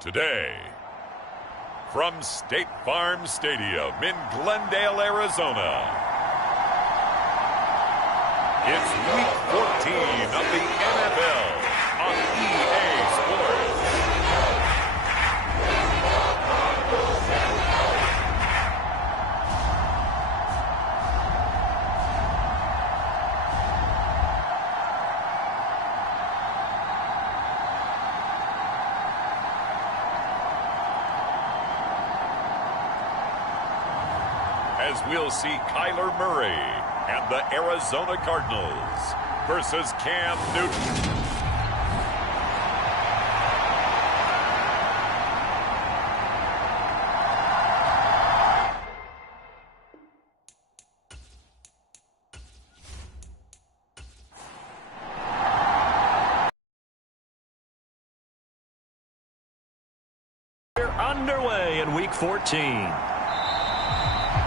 Today, from State Farm Stadium in Glendale, Arizona, it's Week 14 of the NFL on EA Sports. As we'll see Kyler Murray and the Arizona Cardinals versus Cam Newton. We're underway in Week 14.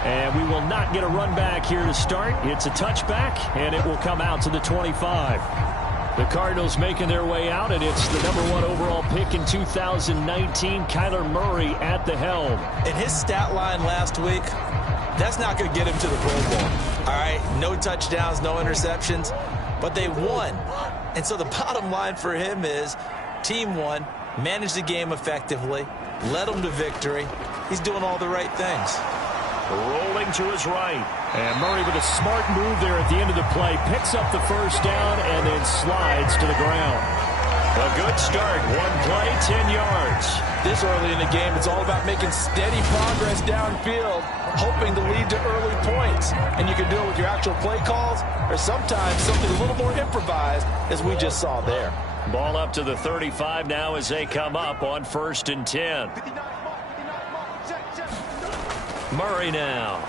And we will not get a run back here to start. It's a touchback, and it will come out to the 25. The Cardinals making their way out, and it's the #1 overall pick in 2019, Kyler Murray at the helm. In his stat line last week, that's not going to get him to the Pro Bowl. All right, no touchdowns, no interceptions, but they won. And so the bottom line for him is team won, managed the game effectively, led them to victory. He's doing all the right things. Rolling to his right. And Murray with a smart move there at the end of the play. Picks up the first down and then slides to the ground. A good start. One play, 10 yards. This early in the game, it's all about making steady progress downfield, hoping to lead to early points. And you can do it with your actual play calls or sometimes something a little more improvised, as we just saw there. Ball up to the 35 now as they come up on 1st and 10. Murray now.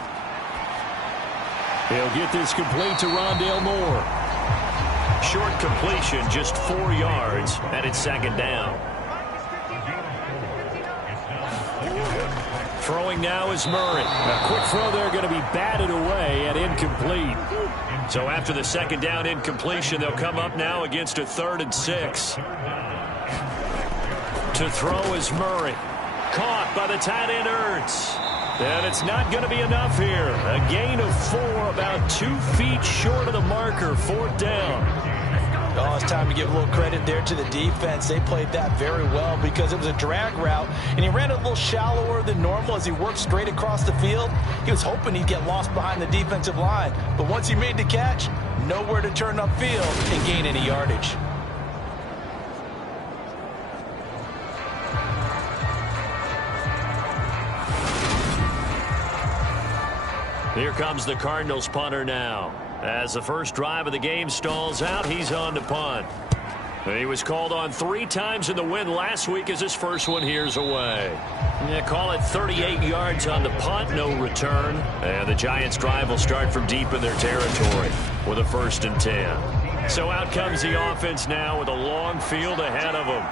He'll get this complete to Rondale Moore. Short completion, just 4 yards, and it's 2nd down. Throwing now is Murray. A quick throw there going to be batted away and incomplete. So after the 2nd down incompletion, they'll come up now against a 3rd and 6. To throw is Murray. Caught by the tight end Ertz. And it's not going to be enough here. A gain of 4, about 2 feet short of the marker, 4th down. Oh, it's time to give a little credit there to the defense. They played that very well because it was a drag route, and he ran it a little shallower than normal as he worked straight across the field. He was hoping he'd get lost behind the defensive line, but once he made the catch, nowhere to turn upfield and gain any yardage. Here comes the Cardinals punter now. As the first drive of the game stalls out, he's on to punt. He was called on 3 times in the win last week as his first one here's away. Call it 38 yards on the punt, no return. And the Giants' drive will start from deep in their territory with a 1st and 10. So out comes the offense now with a long field ahead of them.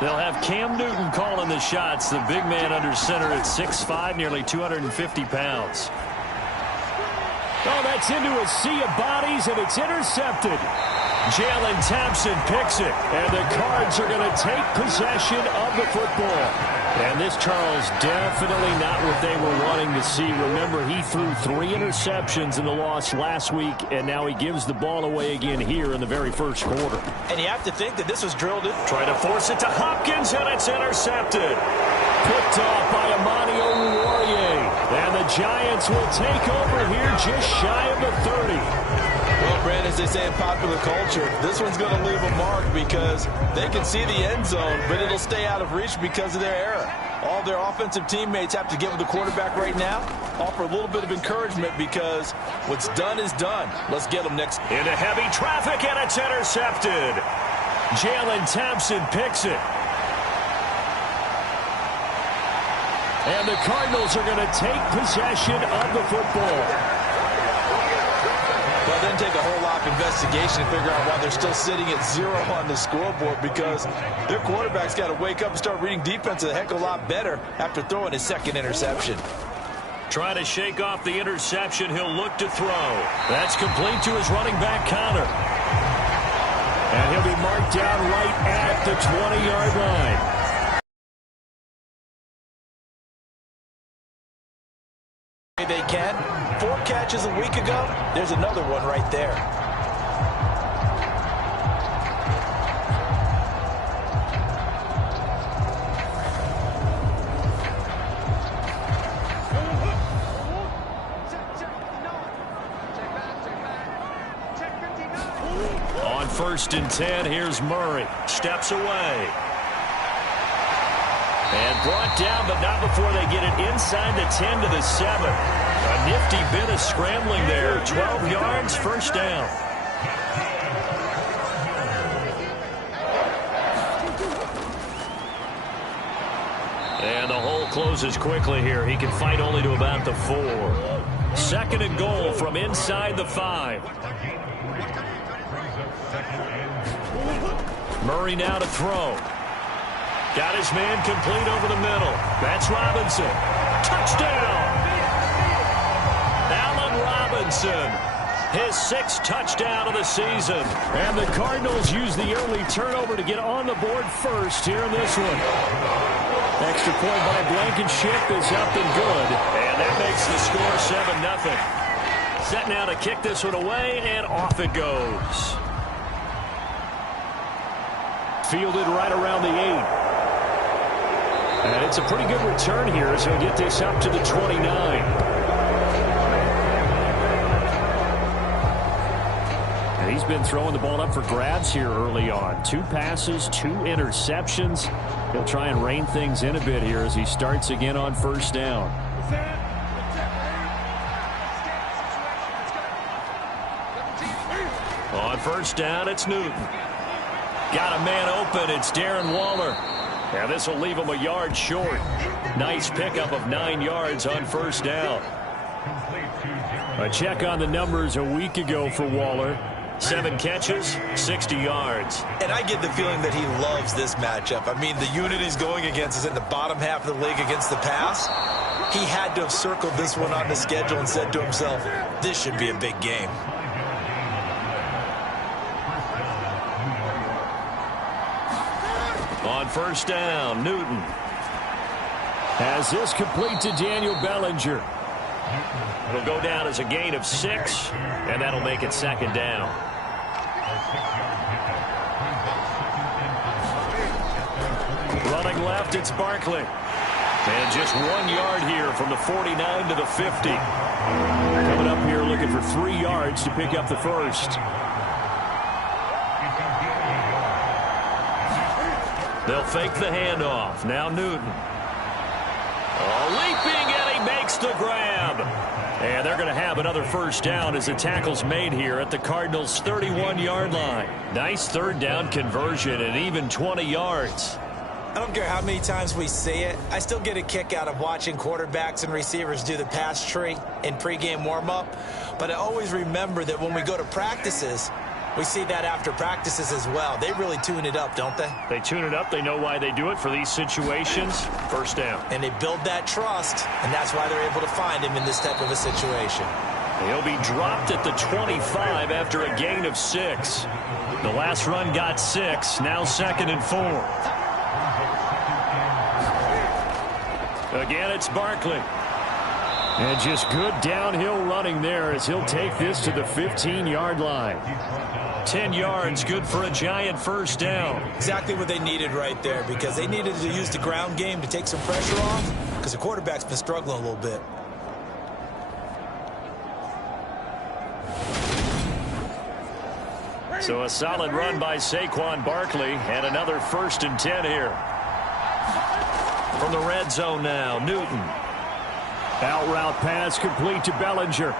They'll have Cam Newton calling the shots, the big man under center at 6'5", nearly 250 pounds. Oh, that's into a sea of bodies, and it's intercepted. Jalen Thompson picks it, and the Cards are going to take possession of the football. And this, Charles, definitely not what they were wanting to see. Remember, he threw 3 interceptions in the loss last week, and now he gives the ball away again here in the very first quarter. And you have to think that this was drilled in. Trying to force it to Hopkins, and it's intercepted. Picked off by Amani Oruwariye. And the Giants will take over here just shy of the 30. Well, Brad, as they say in popular culture, this one's going to leave a mark because they can see the end zone, but it'll stay out of reach because of their error. All their offensive teammates have to get with the quarterback right now, offer a little bit of encouragement because what's done is done. Let's get them next. Into heavy traffic, and it's intercepted. Jalen Thompson picks it. And the Cardinals are going to take possession of the football. Well, then take a whole lot of investigation to figure out why they're still sitting at 0 on the scoreboard because their quarterback's got to wake up and start reading defense a heck of a lot better after throwing his 2nd interception. Trying to shake off the interception, he'll look to throw. That's complete to his running back, Connor. And he'll be marked down right at the 20-yard line. they can. 4 catches a week ago. There's another one right there. On 1st and 10, here's Murray. Steps away. And brought down, but not before they get it inside the 10 to the 7. A nifty bit of scrambling there. 12 yards, first down. And the hole closes quickly here. He can fight only to about the 4. 2nd and goal from inside the 5. Murray now to throw. Got his man complete over the middle. That's Robinson. Touchdown! Allen Robinson. His 6th touchdown of the season. And the Cardinals use the early turnover to get on the board first here in this one. Extra point by Blankenship is up and good. And that makes the score 7-0. Set now to kick this one away, and off it goes. Fielded right around the 8. And it's a pretty good return here as he'll get this up to the 29. And he's been throwing the ball up for grabs here early on. 2 passes, 2 interceptions. He'll try and rein things in a bit here as he starts again on 1st down. On 1st down, it's Newton. Got a man open. It's Darren Waller. And this will leave him a yard short. Nice pickup of 9 yards on 1st down. A check on the numbers a week ago for Waller. 7 catches, 60 yards. And I get the feeling that he loves this matchup. I mean, the unit he's going against is in the bottom half of the league against the pass. He had to have circled this one on the schedule and said to himself, this should be a big game. On 1st down, Newton has this complete to Daniel Bellinger. It'll go down as a gain of 6, and that'll make it 2nd down. Running left, it's Barkley. And just 1 yard here from the 49 to the 50. Coming up here looking for 3 yards to pick up the 1st. They'll fake the handoff. Now Newton. Leaping, and he makes the grab. And they're going to have another 1st down as the tackle's made here at the Cardinals' 31-yard line. Nice 3rd down conversion and even 20 yards. I don't care how many times we see it. I still get a kick out of watching quarterbacks and receivers do the pass tree in pregame warm-up. But I always remember that when we go to practices, we see that after practices as well. They really tune it up, don't they? They tune it up. They know why they do it for these situations. 1st down. And they build that trust, and that's why they're able to find him in this type of a situation. He'll be dropped at the 25 after a gain of 6. The last run got 6. Now 2nd and 4. Again, it's Barkley. And just good downhill running there as he'll take this to the 15-yard line. 10 yards, good for a giant 1st down. Exactly what they needed right there, because they needed to use the ground game to take some pressure off, because the quarterback's been struggling a little bit. So a solid run by Saquon Barkley, and another 1st and 10 here. From the red zone now, Newton. Out route pass complete to Bellinger.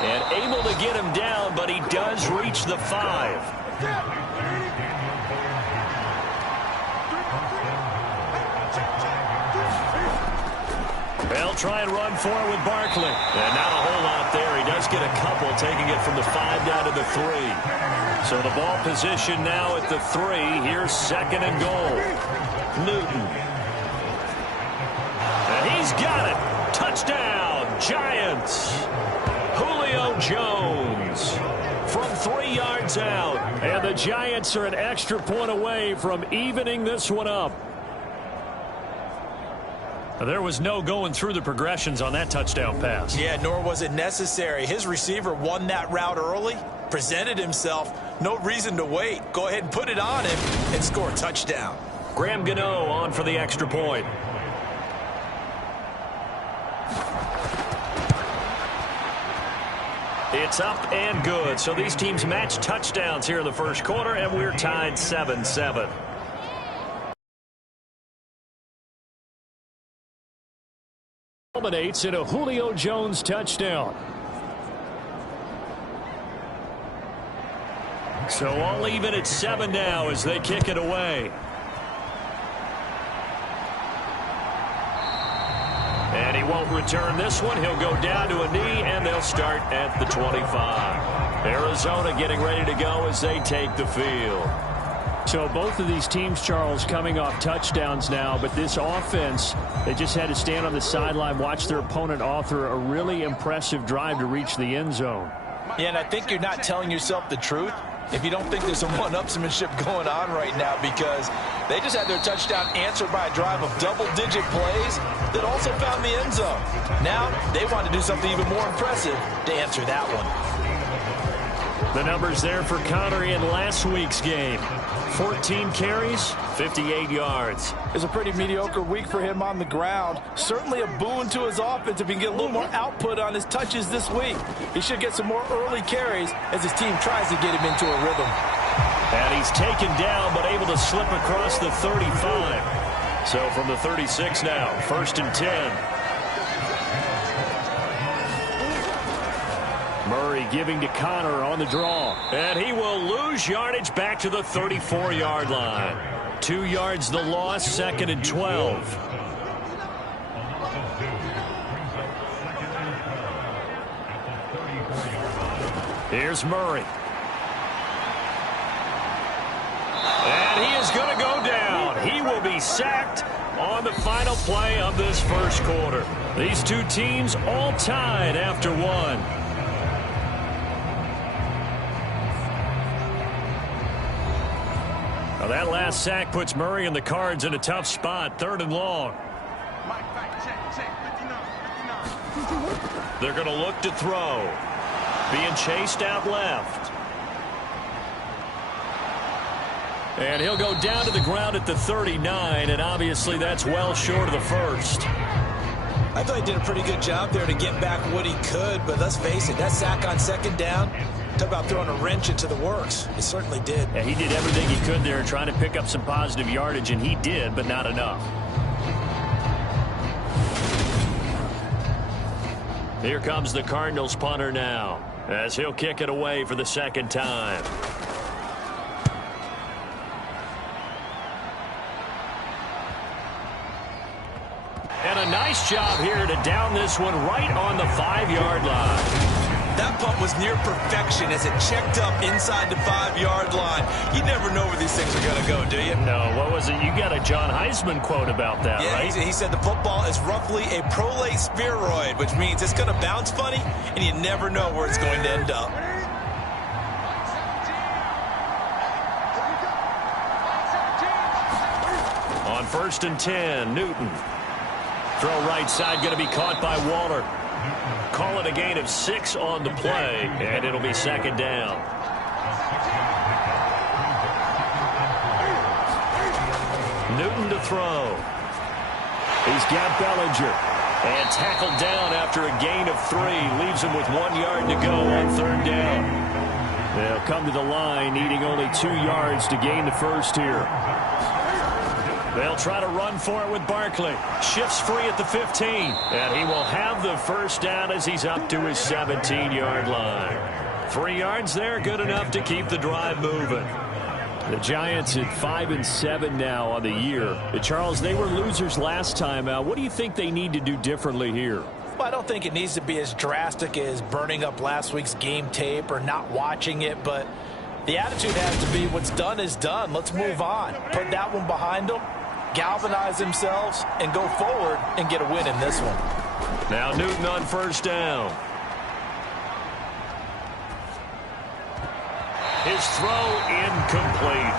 And able to get him down, but he does reach the 5. They'll try and run for it with Barkley. And not a whole lot there. He does get a couple, taking it from the 5 down to the 3. So the ball position now at the 3. Here's 2nd and goal. Newton. And he's got it. Touchdown, Giants. Julio Jones from 3 yards out. And the Giants are an extra point away from evening this one up. There was no going through the progressions on that touchdown pass. Yeah, nor was it necessary. His receiver won that route early, presented himself. No reason to wait. Go ahead and put it on him and score a touchdown. Graham Gano on for the extra point. It's up and good. So these teams match touchdowns here in the first quarter, and we're tied 7-7. Culminates in a Julio Jones touchdown. So all even at 7 now as they kick it away. And he won't return this one. He'll go down to a knee, and they'll start at the 25. Arizona getting ready to go as they take the field. So both of these teams, Charles, coming off touchdowns now, but this offense, they just had to stand on the sideline, watch their opponent author a really impressive drive to reach the end zone. Yeah, and I think you're not telling yourself the truth if you don't think there's some one-upsmanship going on right now, because they just had their touchdown answered by a drive of double-digit plays that also found the end zone. Now they want to do something even more impressive to answer that one. The numbers there for Connery in last week's game. 14 carries, 58 yards. It's a pretty mediocre week for him on the ground. Certainly a boon to his offense if he can get a little more output on his touches this week. He should get some more early carries as his team tries to get him into a rhythm. And he's taken down but able to slip across the 35. So from the 36 now, 1st and 10. Murray giving to Connor on the draw. And he will lose yardage back to the 34-yard line. 2 yards the loss, 2nd and 12. Here's Murray. And he is going to go down. He will be sacked on the final play of this first quarter. These two teams all tied after one. Now that last sack puts Murray and the Cards in a tough spot, 3rd and long. They're going to look to throw. Being chased out left. And he'll go down to the ground at the 39, and obviously that's well short of the first. I thought he did a pretty good job there to get back what he could, but let's face it, that sack on 2nd down, talk about throwing a wrench into the works. He certainly did. Yeah, he did everything he could there trying to pick up some positive yardage, and he did, but not enough. Here comes the Cardinals punter now, as he'll kick it away for the 2nd time. And a nice job here to down this one right on the 5-yard line. That punt was near perfection as it checked up inside the 5-yard line. You never know where these things are going to go, do you? No, what was it? You got a John Heisman quote about that, yeah, right? He said the football is roughly a prolate spheroid, which means it's going to bounce funny, and you never know where it's going to end up. On 1st and 10, Newton. Throw right side, going to be caught by Waller. Call it a gain of 6 on the play, and it'll be 2nd down. Newton to throw. He's got Bellinger. And tackled down after a gain of 3. Leaves him with 1 yard to go on 3rd down. They'll come to the line, needing only 2 yards to gain the first here. They'll try to run for it with Barkley. Shifts free at the 15. And he will have the first down as he's up to his 17-yard line. 3 yards there, good enough to keep the drive moving. The Giants at 5-7 now on the year. Charles, they were losers last time out. What do you think they need to do differently here? Well, I don't think it needs to be as drastic as burning up last week's game tape or not watching it, but the attitude has to be what's done is done. Let's move on. Put that one behind them, galvanize themselves, and go forward and get a win in this one. Now Newton on 1st down. His throw incomplete.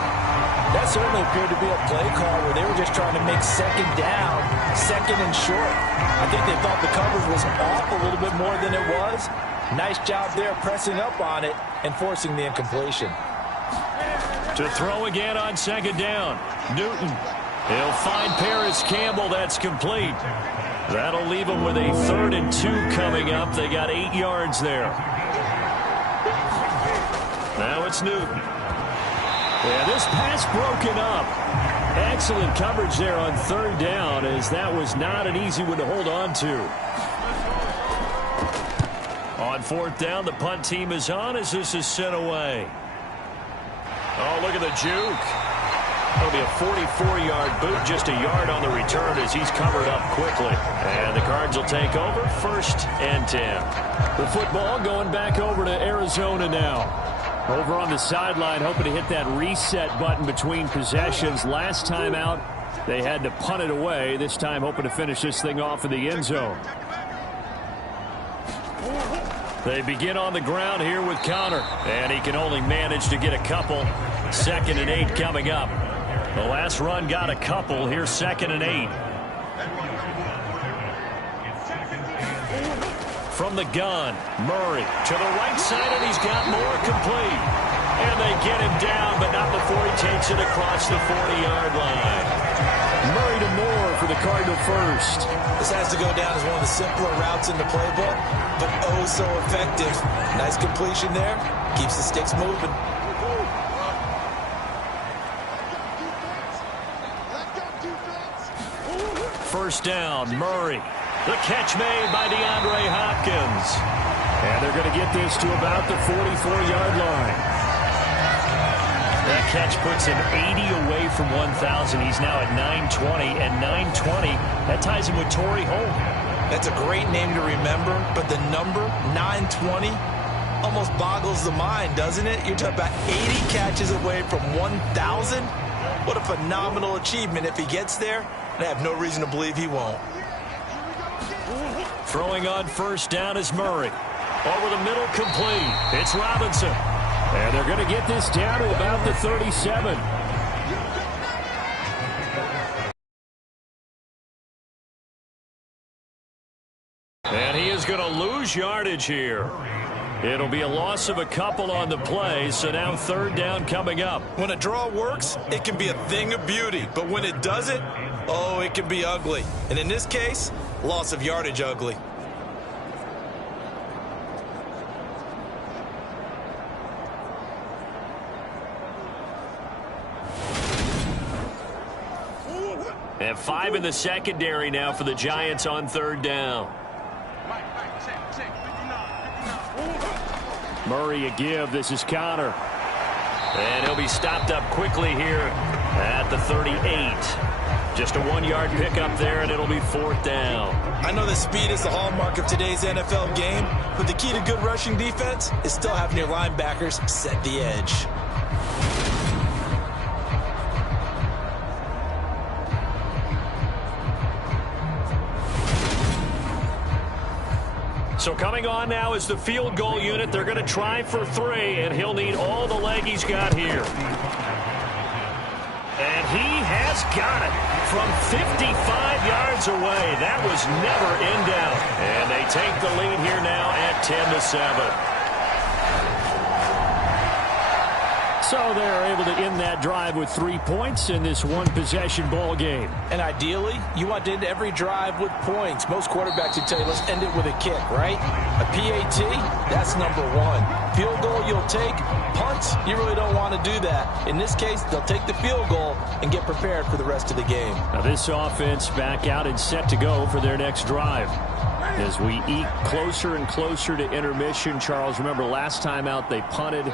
That certainly appeared to be a play call where they were just trying to make second down, second and short. I think they thought the coverage was off a little bit more than it was. Nice job there pressing up on it and forcing the incompletion. To throw again on second down. Newton. He'll find Paris Campbell. That's complete. That'll leave them with a 3rd and 2 coming up. They got 8 yards there. Now it's Newton. Yeah, this pass broken up. Excellent coverage there on 3rd down, as that was not an easy one to hold on to. On 4th down, the punt team is on as this is sent away. Oh, look at the juke. That'll be a 44-yard boot, just a yard on the return as he's covered up quickly. And the Cards will take over, 1st and 10. The football going back over to Arizona now. Over on the sideline, hoping to hit that reset button between possessions. Last time out, they had to punt it away. This time, hoping to finish this thing off in the end zone. They begin on the ground here with Connor, and he can only manage to get a couple. 2nd and 8 coming up. The last run got a couple. Here's 2nd and 8. From the gun, Murray to the right side, and he's got more complete. And they get him down, but not before he takes it across the 40-yard line. Murray to Moore for the Cardinal first. This has to go down as one of the simpler routes in the playbook, but oh so effective. Nice completion there. Keeps the sticks moving. First down, Murray. The catch made by DeAndre Hopkins. And they're going to get this to about the 44-yard line. That catch puts him 80 away from 1,000. He's now at 920, and 920, that ties him with Torrey Holt. That's a great name to remember, but the number, 920, almost boggles the mind, doesn't it? You're talking about 80 catches away from 1,000. What a phenomenal achievement if he gets there. I have no reason to believe he won't. Throwing on first down is Murray. Over the middle, complete. It's Robinson. And they're going to get this down to about the 37. And he is going to lose yardage here. It'll be a loss of a couple on the play, so now 3rd down coming up. When a draw works, it can be a thing of beauty. But when it doesn't, oh, it can be ugly. And in this case, loss of yardage ugly. And 5 in the secondary now for the Giants on 3rd down. Murray a give. This is Connor. And he'll be stopped up quickly here at the 38. Just a 1-yard pickup there, and it'll be 4th down. I know that speed is the hallmark of today's NFL game, but the key to good rushing defense is still having your linebackers set the edge. So coming on now is the field goal unit. They're going to try for 3, and he'll need all the leg he's got here. And he has got it from 55 yards away. That was never in doubt. And they take the lead here now at 10-7. So they're able to end that drive with 3 points in this one-possession ball game. And ideally, you want to end every drive with points. Most quarterbacks would tell you, let's end it with a kick, right? A PAT, that's number 1. Field goal, you'll take. Punts, you really don't want to do that. In this case, they'll take the field goal and get prepared for the rest of the game. Now this offense back out and set to go for their next drive. As we eke closer and closer to intermission, Charles, remember last time out they punted.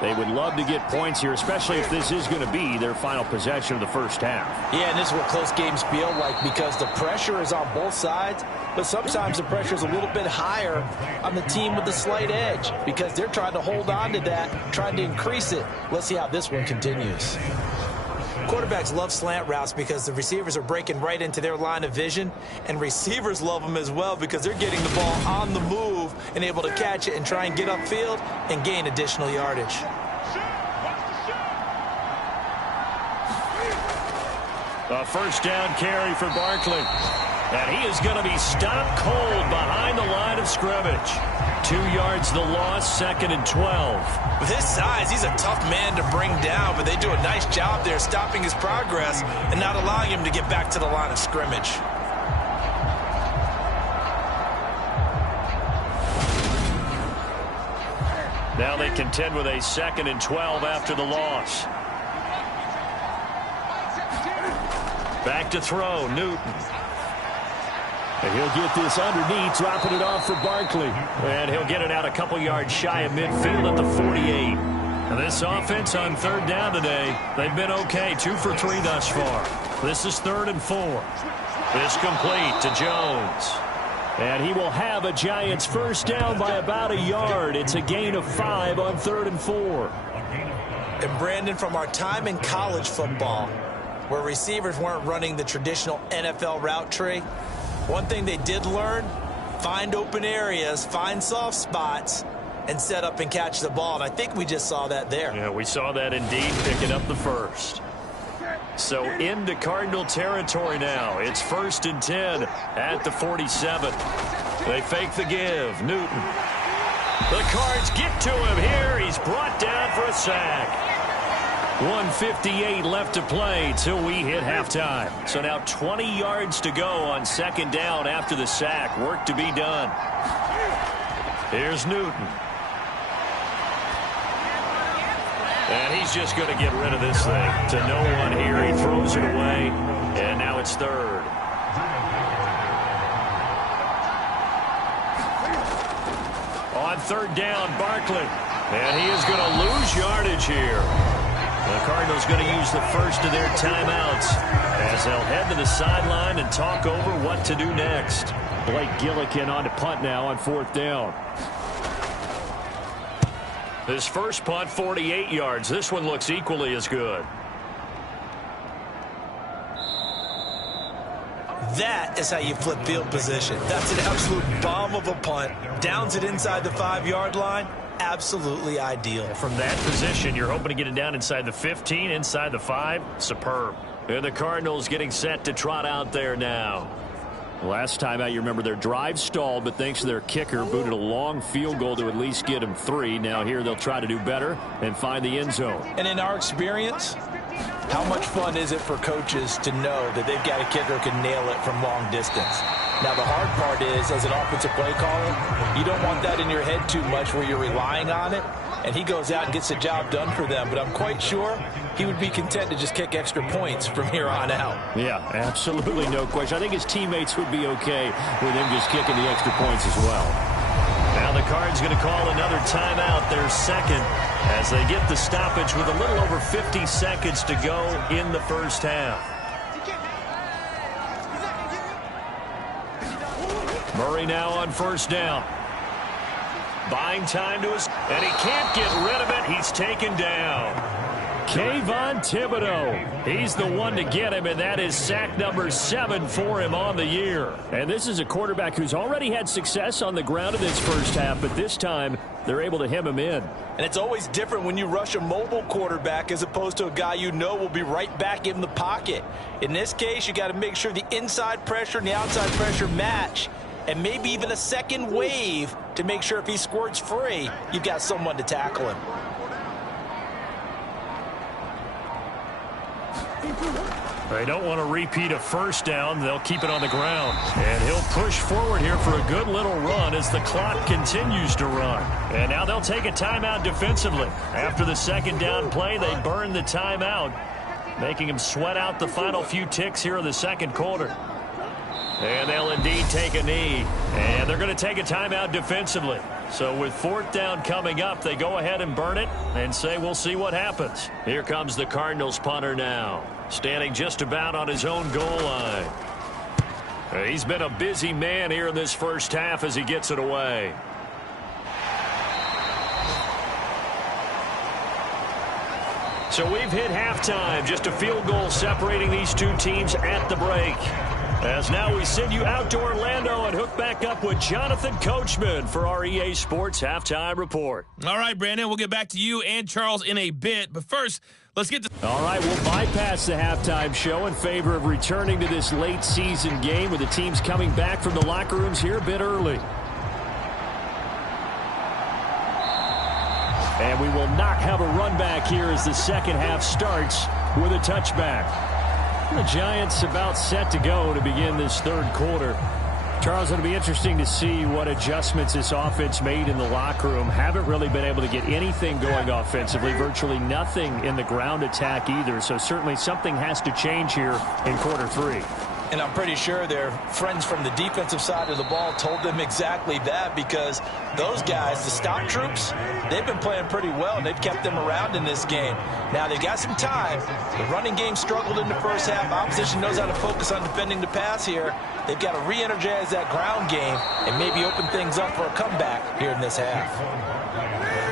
They would love to get points here, especially if this is going to be their final possession of the first half. Yeah, and this is what close games feel like because the pressure is on both sides, but sometimes the pressure is a little bit higher on the team with the slight edge because they're trying to hold on to that, trying to increase it. Let's see how this one continues. Quarterbacks love slant routes because the receivers are breaking right into their line of vision, and receivers love them as well because they're getting the ball on the move and able to catch it and try and get upfield and gain additional yardage. A first down carry for Barkley. And he is going to be stopped cold behind the line of scrimmage. 2 yards the loss, 2nd and 12. With his size, he's a tough man to bring down, but they do a nice job there stopping his progress and not allowing him to get back to the line of scrimmage. Now they contend with a 2nd and 12 after the loss. Back to throw, Newton. And he'll get this underneath, dropping it off for Barkley. And he'll get it out a couple yards shy of midfield at the 48. And this offense on 3rd down today, they've been okay. 2 for 3 thus far. This is 3rd and 4. This complete to Jones. And he will have a Giants first down by about a yard. It's a gain of 5 on 3rd and 4. And Brandon, from our time in college football, where receivers weren't running the traditional NFL route tree, one thing they did learn, find open areas, find soft spots, and set up and catch the ball. And I think we just saw that there. Yeah, we saw that indeed, picking up the first. So into Cardinal territory now. It's 1st and 10 at the 47. They fake the give. Newton. The Cards get to him here. He's brought down for a sack. 1:58 left to play till we hit halftime. So now 20 yards to go on 2nd down after the sack. Work to be done. Here's Newton. And he's just going to get rid of this thing to no one here. He throws it away, and now it's 3rd. On 3rd down, Barkley. And he is going to lose yardage here. The Cardinals going to use the first of their timeouts as they'll head to the sideline and talk over what to do next. Blake Gillikin on to punt now on 4th down. His first punt, 48 yards. This one looks equally as good. That is how you flip field position. That's an absolute bomb of a punt. Downs it inside the 5-yard line. Absolutely ideal. From that position, you're hoping to get it down inside the 15, inside the 5. Superb. And the Cardinals getting set to trot out there now. Last time out, you remember their drive stalled, but thanks to their kicker, booted a long field goal to at least get them 3. Now here they'll try to do better and find the end zone. And in our experience, how much fun is it for coaches to know that they've got a kicker who can nail it from long distance? Now, the hard part is, as an offensive play caller, you don't want that in your head too much where you're relying on it, and he goes out and gets the job done for them. But I'm quite sure he would be content to just kick extra points from here on out. Yeah, absolutely no question. I think his teammates would be okay with him just kicking the extra points as well. Now the Cards going to call another timeout, their 2nd, as they get the stoppage with a little over 50 seconds to go in the first half. Murray now on 1st down. Buying time to us, and he can't get rid of it. He's taken down. Kayvon Thibodeau. He's the one to get him, and that is sack number 7 for him on the year. And this is a quarterback who's already had success on the ground in this first half, but this time they're able to hem him in. And it's always different when you rush a mobile quarterback as opposed to a guy you know will be right back in the pocket. In this case, you got to make sure the inside pressure and the outside pressure match, and maybe even a second wave to make sure if he squirts free, you've got someone to tackle him. They don't want to repeat a first down. They'll keep it on the ground. And he'll push forward here for a good little run as the clock continues to run. And now they'll take a timeout defensively. After the 2nd down play, they burn the timeout, making him sweat out the final few ticks here in the 2nd quarter. And they'll indeed take a knee. And they're going to take a timeout defensively. So with 4th down coming up, they go ahead and burn it and say we'll see what happens. Here comes the Cardinals punter now, standing just about on his own goal line. He's been a busy man here in this first half as he gets it away. So we've hit halftime. Just a field goal separating these two teams at the break. As now we send you out to Orlando and hook back up with Jonathan Coachman for our EA Sports Halftime Report. All right, Brandon, we'll get back to you and Charles in a bit. But first, Let's get to... All right, we'll bypass the halftime show in favor of returning to this late season game with the teams coming back from the locker rooms here a bit early. And we will not have a run back here as the second half starts with a touchback. The Giants about set to go to begin this third quarter. Charles, it'll be interesting to see what adjustments this offense made in the locker room. Haven't really been able to get anything going offensively, virtually nothing in the ground attack either. So certainly something has to change here in quarter three. And I'm pretty sure their friends from the defensive side of the ball told them exactly that, because those guys, the stop troops, they've been playing pretty well. They've kept them around in this game. Now, they've got some time. The running game struggled in the first half. Opposition knows how to focus on defending the pass here. They've got to re-energize that ground game and maybe open things up for a comeback here in this half.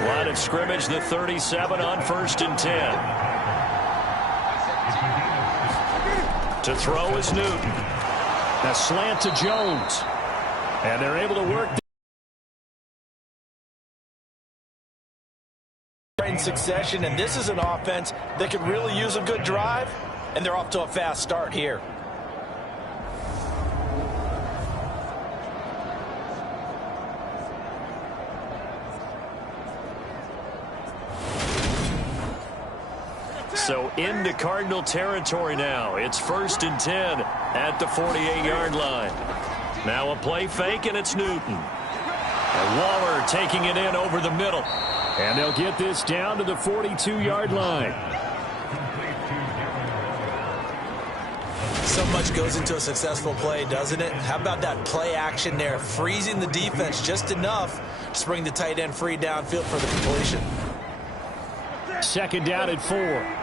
Line of scrimmage, the 37 on 1st and 10. To throw is Newton. A slant to Jones. And they're able to work in succession, and this is an offense that could really use a good drive, and they're off to a fast start here. So into Cardinal territory now. It's 1st and 10 at the 48-yard line. Now a play fake, and it's Newton. And Waller taking it in over the middle. And they'll get this down to the 42-yard line. So much goes into a successful play, doesn't it? How about that play action there, freezing the defense just enough to bring the tight end free downfield for the completion. Second down at 4.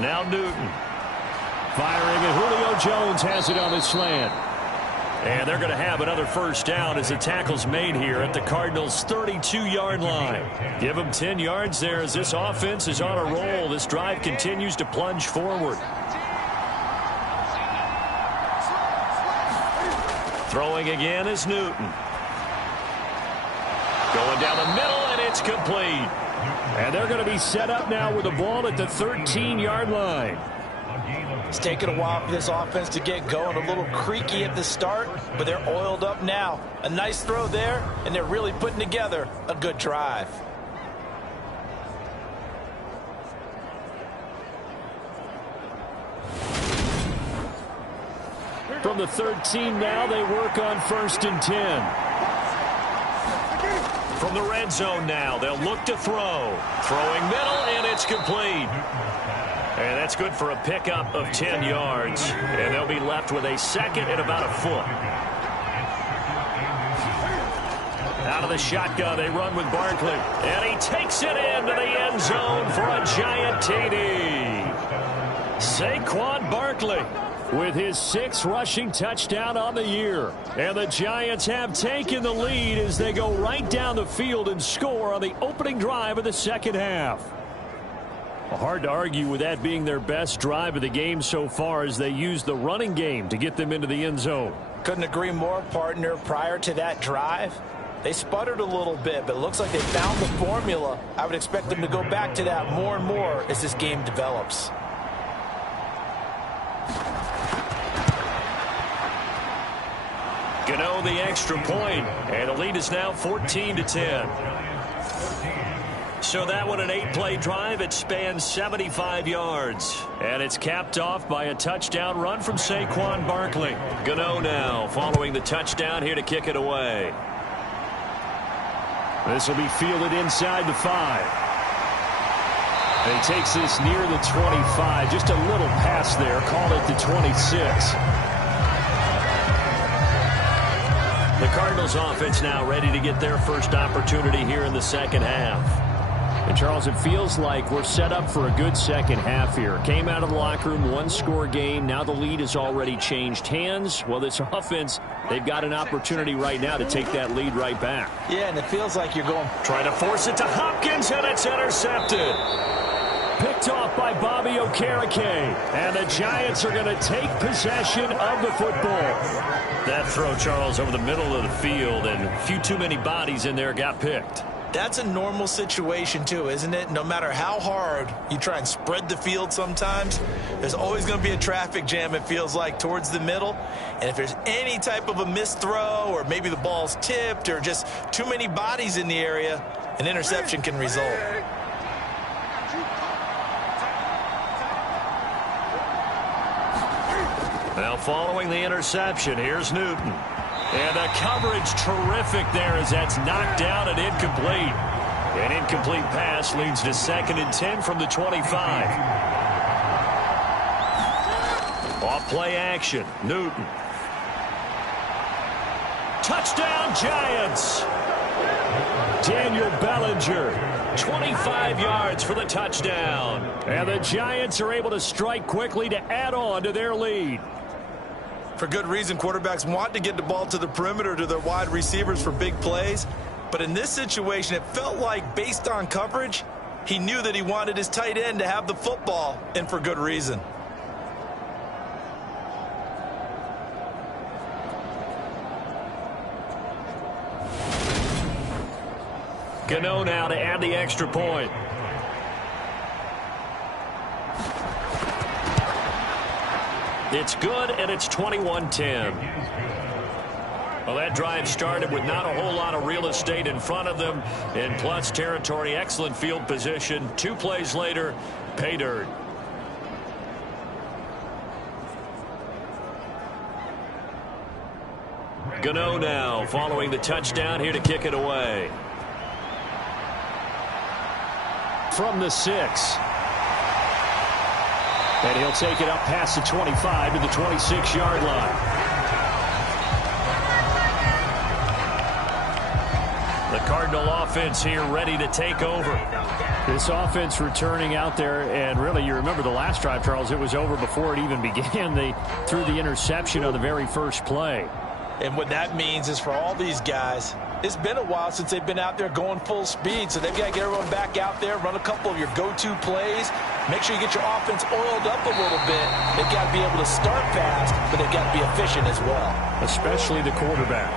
Now Newton. Firing, and Julio Jones has it on the slant. And they're going to have another first down as the tackle's made here at the Cardinals' 32-yard line. Give them 10 yards there as this offense is on a roll. This drive continues to plunge forward. Throwing again is Newton. Going down the middle, and it's complete. And they're going to be set up now with the ball at the 13-yard line. It's taken a while for this offense to get going. A little creaky at the start, but they're oiled up now. A nice throw there, and they're really putting together a good drive. From the 13 now, they work on 1st and 10. From the red zone now, they'll look to throw. Throwing middle, and it's complete. And that's good for a pickup of 10 yards. And they'll be left with a second and about a foot. Out of the shotgun, they run with Barkley. And he takes it into the end zone for a giant TD. Saquon Barkley with his 6th rushing touchdown on the year. And the Giants have taken the lead as they go right down the field and score on the opening drive of the second half. Hard to argue with that being their best drive of the game so far as they use the running game to get them into the end zone. Couldn't agree more, partner. Prior to that drive, they sputtered a little bit, but it looks like they found the formula. I would expect them to go back to that more and more as this game develops. Gano the extra point, and the lead is now 14-10. So that one, an 8-play drive. It spans 75 yards. And it's capped off by a touchdown run from Saquon Barkley. Gano now following the touchdown here to kick it away. This will be fielded inside the 5. And he takes this near the 25. Just a little pass there. Call it the 26. The Cardinals offense now ready to get their first opportunity here in the second half. And Charles, it feels like we're set up for a good second half here. Came out of the locker room, 1-score game. Now the lead has already changed hands. Well, this offense, they've got an opportunity right now to take that lead right back. Yeah, and it feels like you're going. Trying to force it to Hopkins, and it's intercepted. picked off by Bobby Okereke. And the Giants are going to take possession of the football. That throw, Charles, over the middle of the field, and a few too many bodies in there got picked. That's a normal situation, too, isn't it? No matter how hard you try and spread the field sometimes, there's always going to be a traffic jam, it feels like, towards the middle. And if there's any type of a missed throw, or maybe the ball's tipped, or just too many bodies in the area, an interception can result. Now following the interception, here's Newton. And the coverage terrific there as that's knocked down and incomplete. An incomplete pass leads to 2nd and 10 from the 25. Off play action, Newton. Touchdown Giants! Daniel Bellinger, 25 yards for the touchdown. And the Giants are able to strike quickly to add on to their lead. For good reason, quarterbacks want to get the ball to the perimeter to their wide receivers for big plays. But in this situation, it felt like, based on coverage, he knew that he wanted his tight end to have the football, and for good reason. Gano now to add the extra point. It's good, and it's 21-10. Well, that drive started with not a whole lot of real estate in front of them. In plus territory, excellent field position. 2 plays later, pay dirt. Gano now following the touchdown here to kick it away. From the 6. And he'll take it up past the 25 to the 26-yard line. The Cardinal offense here ready to take over. This offense returning out there, and really, you remember the last drive, Charles, it was over before it even began. They threw the interception on the very first play. And what that means is for all these guys, it's been a while since they've been out there going full speed, so they've got to get everyone back out there, run a couple of your go-to plays, make sure you get your offense oiled up a little bit. They've got to be able to start fast, but they've got to be efficient as well. Especially the quarterback.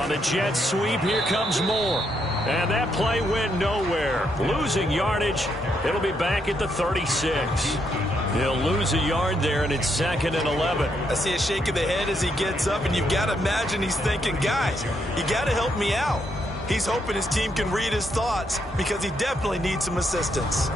On the jet sweep, here comes Moore. And that play went nowhere. Losing yardage. It'll be back at the 36. He'll lose a yard there, and it's 2nd and 11. I see a shake of the head as he gets up, and you've got to imagine he's thinking, guys, you got to help me out. He's hoping his team can read his thoughts because he definitely needs some assistance.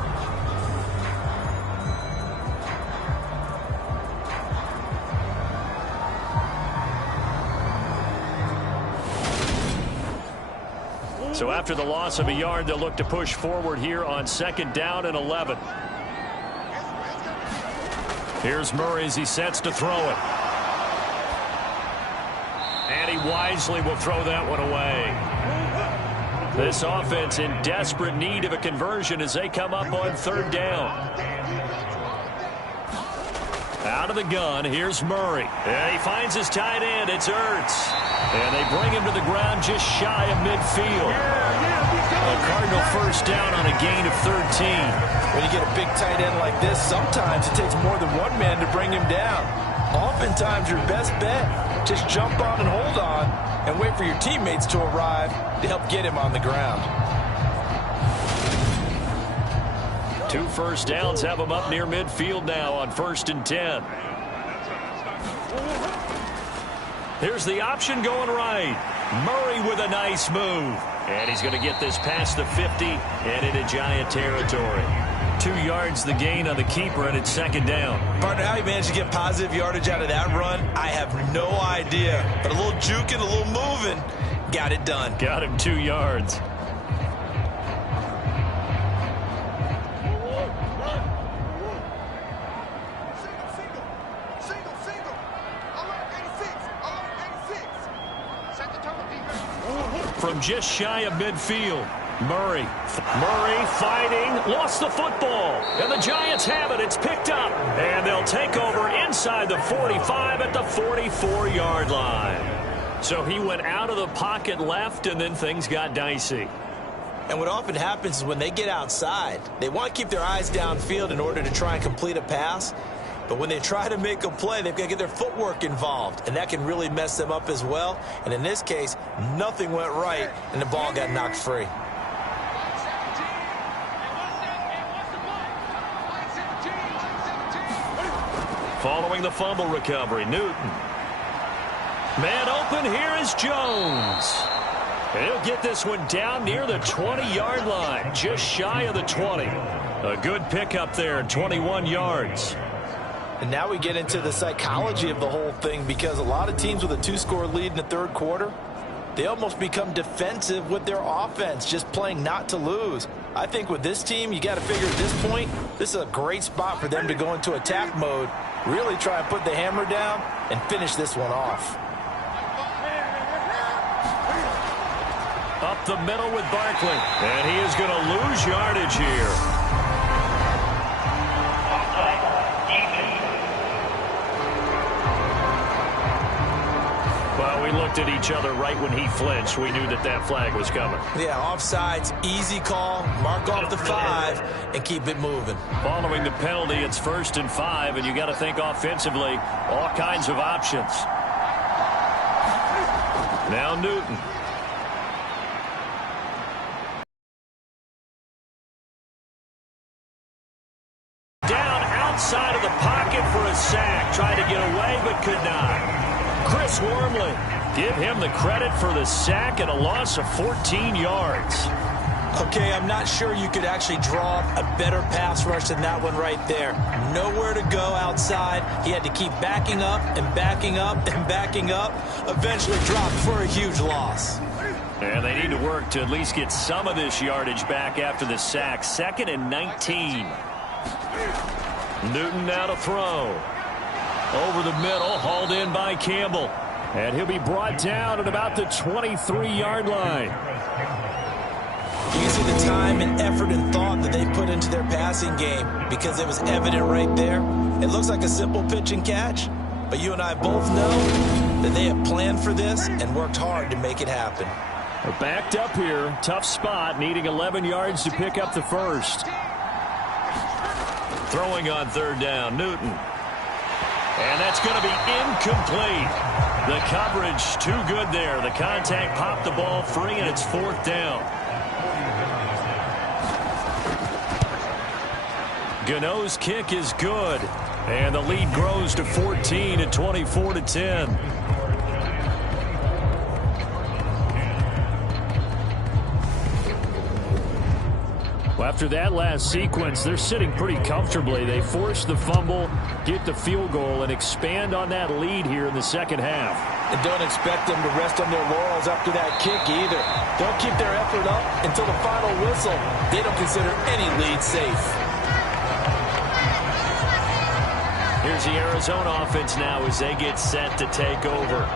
So after the loss of a yard, they'll look to push forward here on 2nd down and 11. Here's Murray as he sets to throw it. And he wisely will throw that one away. This offense in desperate need of a conversion as they come up on 3rd down. Out of the gun, here's Murray. And he finds his tight end, it's Ertz. And they bring him to the ground just shy of midfield. A Cardinal first down on a gain of 13. When you get a big tight end like this, sometimes it takes more than one man to bring him down. Oftentimes, your best bet, just jump on and hold on and wait for your teammates to arrive to help get him on the ground. 2 first downs have him up near midfield now on 1st and 10. Here's the option going right. Murray with a nice move. And he's going to get this past the 50 and into Giant territory. 2 yards the gain on the keeper, and it's 2nd down. Partner, how he managed to get positive yardage out of that run, I have no idea. But a little juking, a little moving, got it done. Got him 2 yards. From just shy of midfield, Murray fighting, lost the football, and the Giants have it. It's picked up, and they'll take over inside the 45 at the 44-yard line. So So he went out of the pocket left, and then things got dicey. And what often happens is when they get outside, they want to keep their eyes downfield in order to try and complete a pass. But when they try to make a play, they've got to get their footwork involved, and that can really mess them up as well. And in this case, nothing went right, and the ball got knocked free. Following the fumble recovery, Newton. Man open, here is Jones. And he'll get this one down near the 20-yard line, just shy of the 20. A good pickup there, 21 yards. And now we get into the psychology of the whole thing, because a lot of teams with a 2-score lead in the third quarter, they almost become defensive with their offense, just playing not to lose. I think with this team, you got to figure at this point, this is a great spot for them to go into attack mode, really try and put the hammer down and finish this one off. Up the middle with Barkley, and he is going to lose yardage here. Well, we looked at each other right when he flinched. We knew that that flag was coming. Yeah, offsides, easy call, mark off the 5, and keep it moving. Following the penalty, it's 1st and 5, and you got to think offensively, all kinds of options. Now Newton. Down outside of the pocket for a sack. Tried to get away, but could not. Chris Wormley, give him the credit for the sack and a loss of 14 yards. Okay, I'm not sure you could actually draw a better pass rush than that one right there. Nowhere to go outside. He had to keep backing up and backing up and backing up. Eventually dropped for a huge loss. And they need to work to at least get some of this yardage back after the sack. 2nd and 19. Newton now to throw. Over the middle, hauled in by Campbell. And he'll be brought down at about the 23-yard line. You can see the time and effort and thought that they put into their passing game, because it was evident right there. It looks like a simple pitch and catch, but you and I both know that they have planned for this and worked hard to make it happen. They're backed up here. Tough spot, needing 11 yards to pick up the first. Throwing on 3rd down, Newton. And that's going to be incomplete. The coverage too good there. The contact popped the ball free, and it's 4th down. Gano's kick is good. And the lead grows to 14 at 24-10. After that last sequence, they're sitting pretty comfortably. They force the fumble, get the field goal, and expand on that lead here in the second half. And don't expect them to rest on their laurels after that kick either. They'll keep their effort up until the final whistle. They don't consider any lead safe. Here's the Arizona offense now as they get set to take over.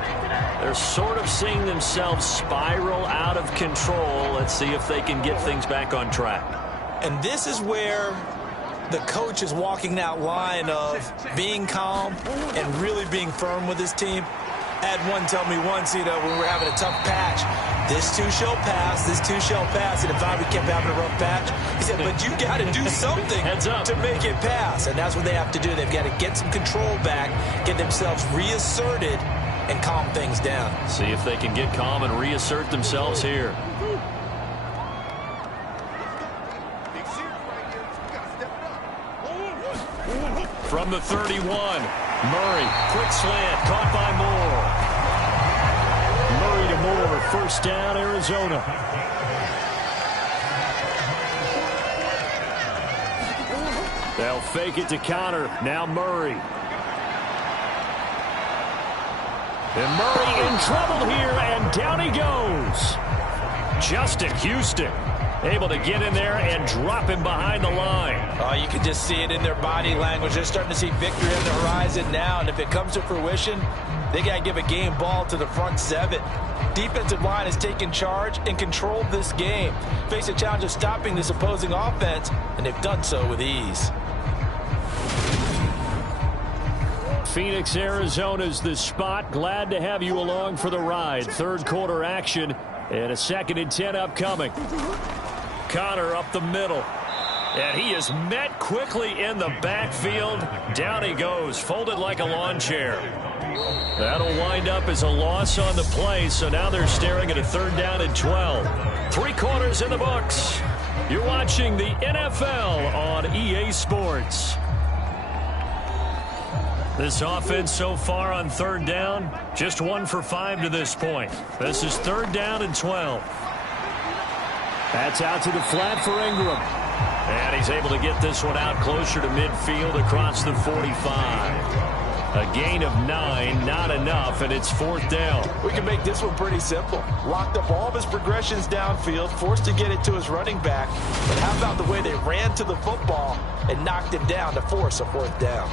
They're sort of seeing themselves spiral out of control. Let's see if they can get things back on track. And this is where the coach is walking that line of being calm and really being firm with his team. I had one tell me once, when we were having a tough patch, this too shall pass, this too shall pass. And if I kept having a rough patch, he said, but you got to do something to make it pass. And that's what they have to do. They've got to get some control back, get themselves reasserted, and calm things down. See if they can get calm and reassert themselves here. From the 31, Murray, quick slant, caught by Moore. Murray to Moore, 1st down, Arizona. They'll fake it to counter. Now Murray. And Murray in trouble here, and down he goes. Justin Houston able to get in there and drop him behind the line. Oh, you can just see it in their body language. They're starting to see victory on the horizon now, and if it comes to fruition, they got to give a game ball to the front 7. Defensive line has taken charge and controlled this game. Face a challenge of stopping this opposing offense, and they've done so with ease. Phoenix, Arizona's the spot. Glad to have you along for the ride. Third quarter action and a 2nd and 10 upcoming. Connor up the middle. And he is met quickly in the backfield. Down he goes, folded like a lawn chair. That'll wind up as a loss on the play, so now they're staring at a 3rd down and 12. 3 quarters in the books. You're watching the NFL on EA Sports. This offense so far on 3rd down, just 1 for 5 to this point. This is 3rd down and 12. That's out to the flat for Ingram. And he's able to get this one out closer to midfield across the 45. A gain of 9, not enough, and it's 4th down. We can make this one pretty simple. Locked up all of his progressions downfield, forced to get it to his running back. But how about the way they ran to the football and knocked him down to force a 4th down?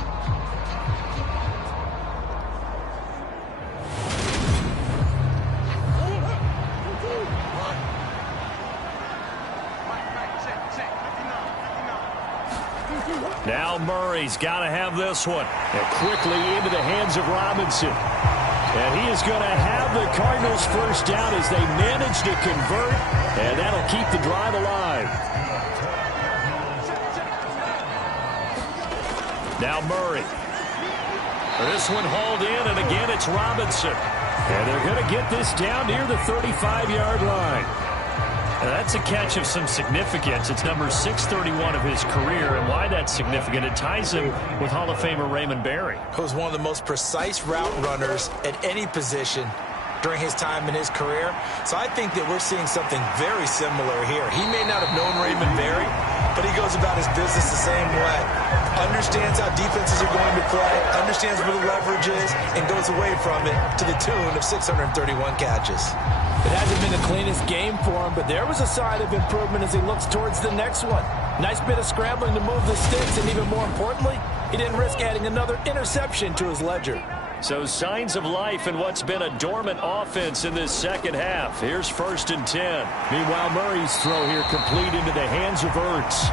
Now Murray's got to have this one. And quickly into the hands of Robinson. And he is going to have the Cardinals 1st down as they manage to convert. And that'll keep the drive alive. Now Murray. This one hauled in, and again it's Robinson. And they're going to get this down near the 35-yard line. Now that's a catch of some significance. It's number 631 of his career, and why that's significant, it ties him with Hall of Famer Raymond Berry. He was one of the most precise route runners at any position during his time in his career. So I think that we're seeing something very similar here. He may not have known Raymond Berry, but he goes about his business the same way. Understands how defenses are going to play, understands where the leverage is, and goes away from it to the tune of 631 catches. It hasn't been the cleanest game for him, but there was a sign of improvement as he looks towards the next one. Nice bit of scrambling to move the sticks, and even more importantly, he didn't risk adding another interception to his ledger. So signs of life in what's been a dormant offense in this 2nd half. Here's 1st and 10. Meanwhile, Murray's throw here complete into the hands of Ertz.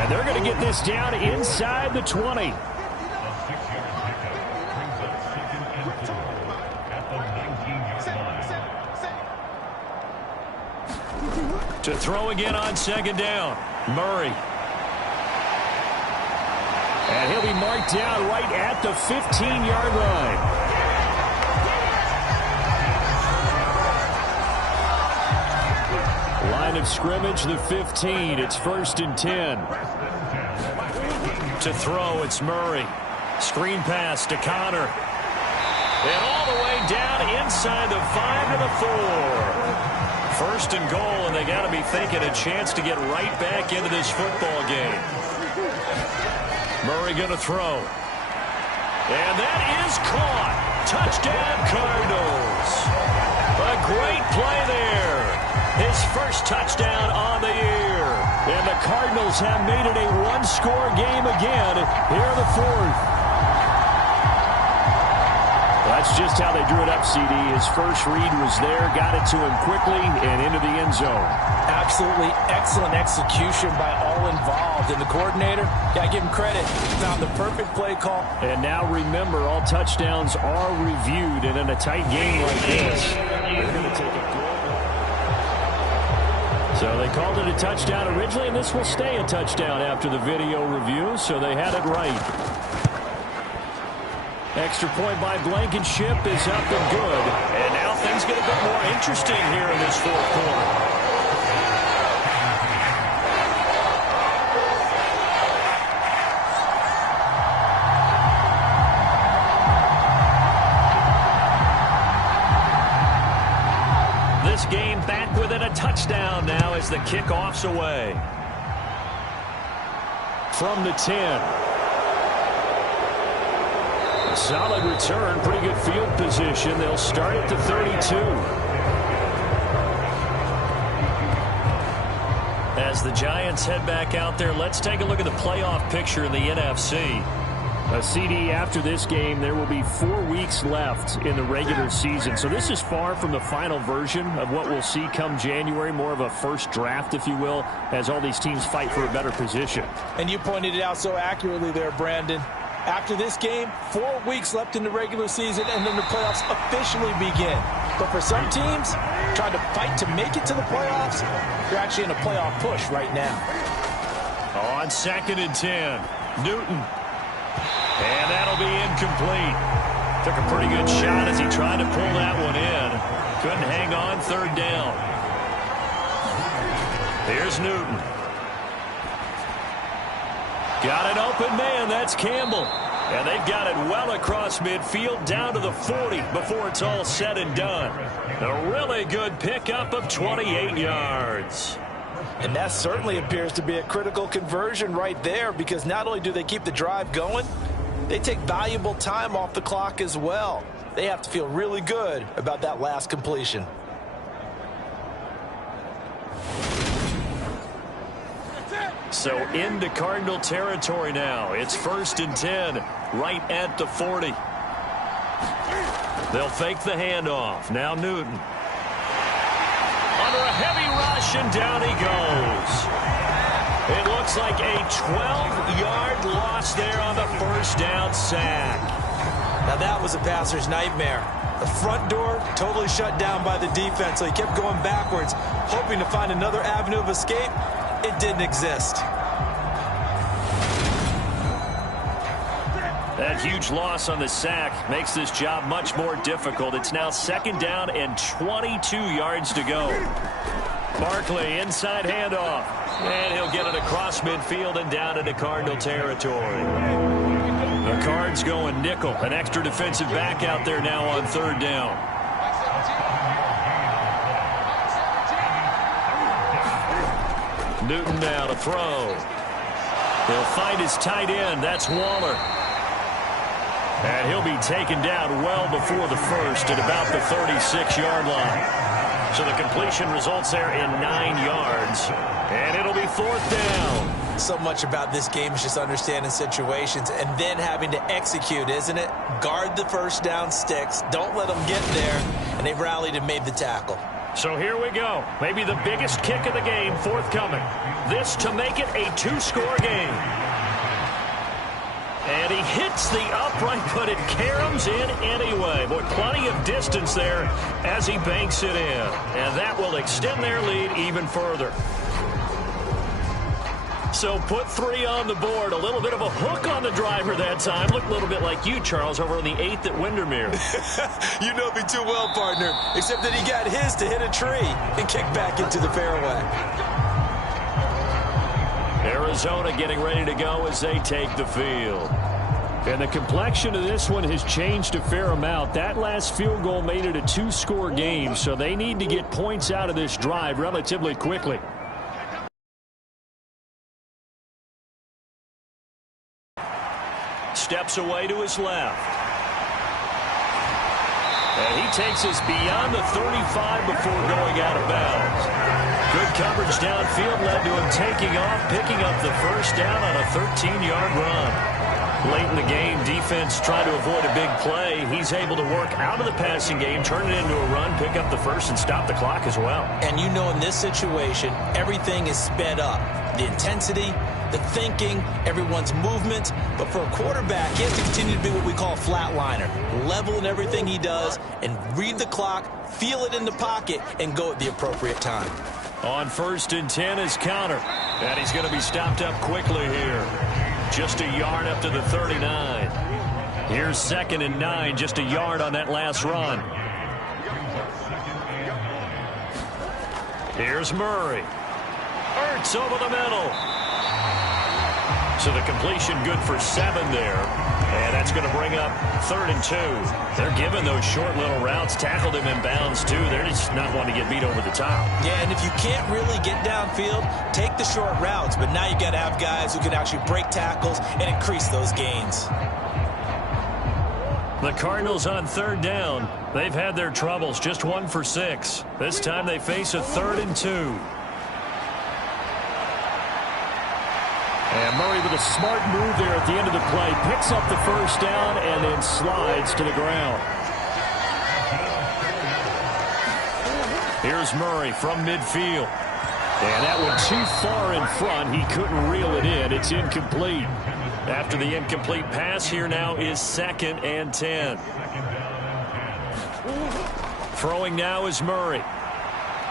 And they're going to get this down inside the 20. To throw again on 2nd down. Murray. And he'll be marked down right at the 15-yard line. Line of scrimmage, the 15. It's 1st and 10. To throw, it's Murray. Screen pass to Connor. And all the way down inside the 5 to the 4. 1st and goal, and they got to be thinking a chance to get right back into this football game. Murray going to throw. And that is caught. Touchdown, Cardinals. A great play there. His 1st touchdown on the year. And the Cardinals have made it a 1-score game again here in the 4th. That's just how they drew it up, CD. His first read was there, got it to him quickly, and into the end zone. Absolutely excellent execution by all involved. And the coordinator, got to give him credit, found the perfect play call. And now remember, all touchdowns are reviewed, and in a tight game like this, they're going to take a good. So they called it a touchdown originally, and this will stay a touchdown after the video review, so they had it right. Extra point by Blankenship is up and good. And now things get a bit more interesting here in this 4th quarter. This game back within a touchdown now as the kickoff's away. From the 10. Solid return, pretty good field position. They'll start at the 32. As the Giants head back out there, let's take a look at the playoff picture in the NFC. A CD after this game, there will be 4 weeks left in the regular season. So this is far from the final version of what we'll see come January, more of a first draft, if you will, as all these teams fight for a better position. And you pointed it out so accurately there, Brandon. After this game, 4 weeks left in the regular season, and then the playoffs officially begin. But for some teams, trying to fight to make it to the playoffs, they're actually in a playoff push right now. On 2nd and 10, Newton. And that'll be incomplete. Took a pretty good shot as he tried to pull that one in. Couldn't hang on, 3rd down. Here's Newton. Got an open man, that's Campbell. And they've got it well across midfield down to the 40 before it's all said and done. A really good pickup of 28 yards. And that certainly appears to be a critical conversion right there, because not only do they keep the drive going, they take valuable time off the clock as well. They have to feel really good about that last completion. So into Cardinal territory now. It's 1st and 10, right at the 40. They'll fake the handoff. Now Newton. Under a heavy rush, and down he goes. It looks like a 12-yard loss there on the 1st down sack. Now that was a passer's nightmare. The front door totally shut down by the defense, so he kept going backwards, hoping to find another avenue of escape. It didn't exist. That huge loss on the sack makes this job much more difficult. It's now 2nd down and 22 yards to go. Barkley, inside handoff. And he'll get it across midfield and down into Cardinal territory. The Cards going nickel. An extra defensive back out there now on 3rd down. Newton now to throw. He'll find his tight end. That's Waller. And he'll be taken down well before the 1st at about the 36-yard line. So the completion results there in 9 yards. And it'll be 4th down. So much about this game is just understanding situations and then having to execute, isn't it? Guard the 1st down sticks. Don't let them get there. And they've rallied and made the tackle. So here we go. Maybe the biggest kick of the game forthcoming. This to make it a 2-score game. And he hits the upright, but it caroms in anyway. Boy, plenty of distance there as he banks it in. And that will extend their lead even further. So put 3 on the board. A little bit of a hook on the driver that time. Looked a little bit like you, Charles, over on the 8th at Windermere. You know me too well, partner. Except that he got his to hit a tree and kick back into the fairway. Arizona getting ready to go as they take the field. And the complexion of this one has changed a fair amount. That last field goal made it a 2-score game, so they need to get points out of this drive relatively quickly. Steps away to his left. And he takes us beyond the 35 before going out of bounds. Good coverage downfield led to him taking off, picking up the 1st down on a 13-yard run. Late in the game, defense trying to avoid a big play. He's able to work out of the passing game, turn it into a run, pick up the 1st, and stop the clock as well. And you know in this situation, everything is sped up. The intensity, the thinking, everyone's movement. But for a quarterback, he has to continue to be what we call a flatliner. Level in everything he does and read the clock, feel it in the pocket, and go at the appropriate time. On 1st and 10 is Counter. And he's going to be stopped up quickly here. Just a yard up to the 39. Here's 2nd and 9, just a yard on that last run. Here's Murray. Ertz over the middle. So the completion good for 7 there. And that's going to bring up 3rd and 2. They're giving those short little routes. Tackled him in bounds, too. They're just not wanting to get beat over the top. Yeah, and if you can't really get downfield, take the short routes. But now you got to have guys who can actually break tackles and increase those gains. The Cardinals on 3rd down. They've had their troubles. Just 1 for 6. This time they face a 3rd and 2. And Murray with a smart move there at the end of the play. Picks up the 1st down and then slides to the ground. Here's Murray from midfield. And that one too far in front. He couldn't reel it in. It's incomplete. After the incomplete pass, here now is 2nd and 10. Throwing now is Murray.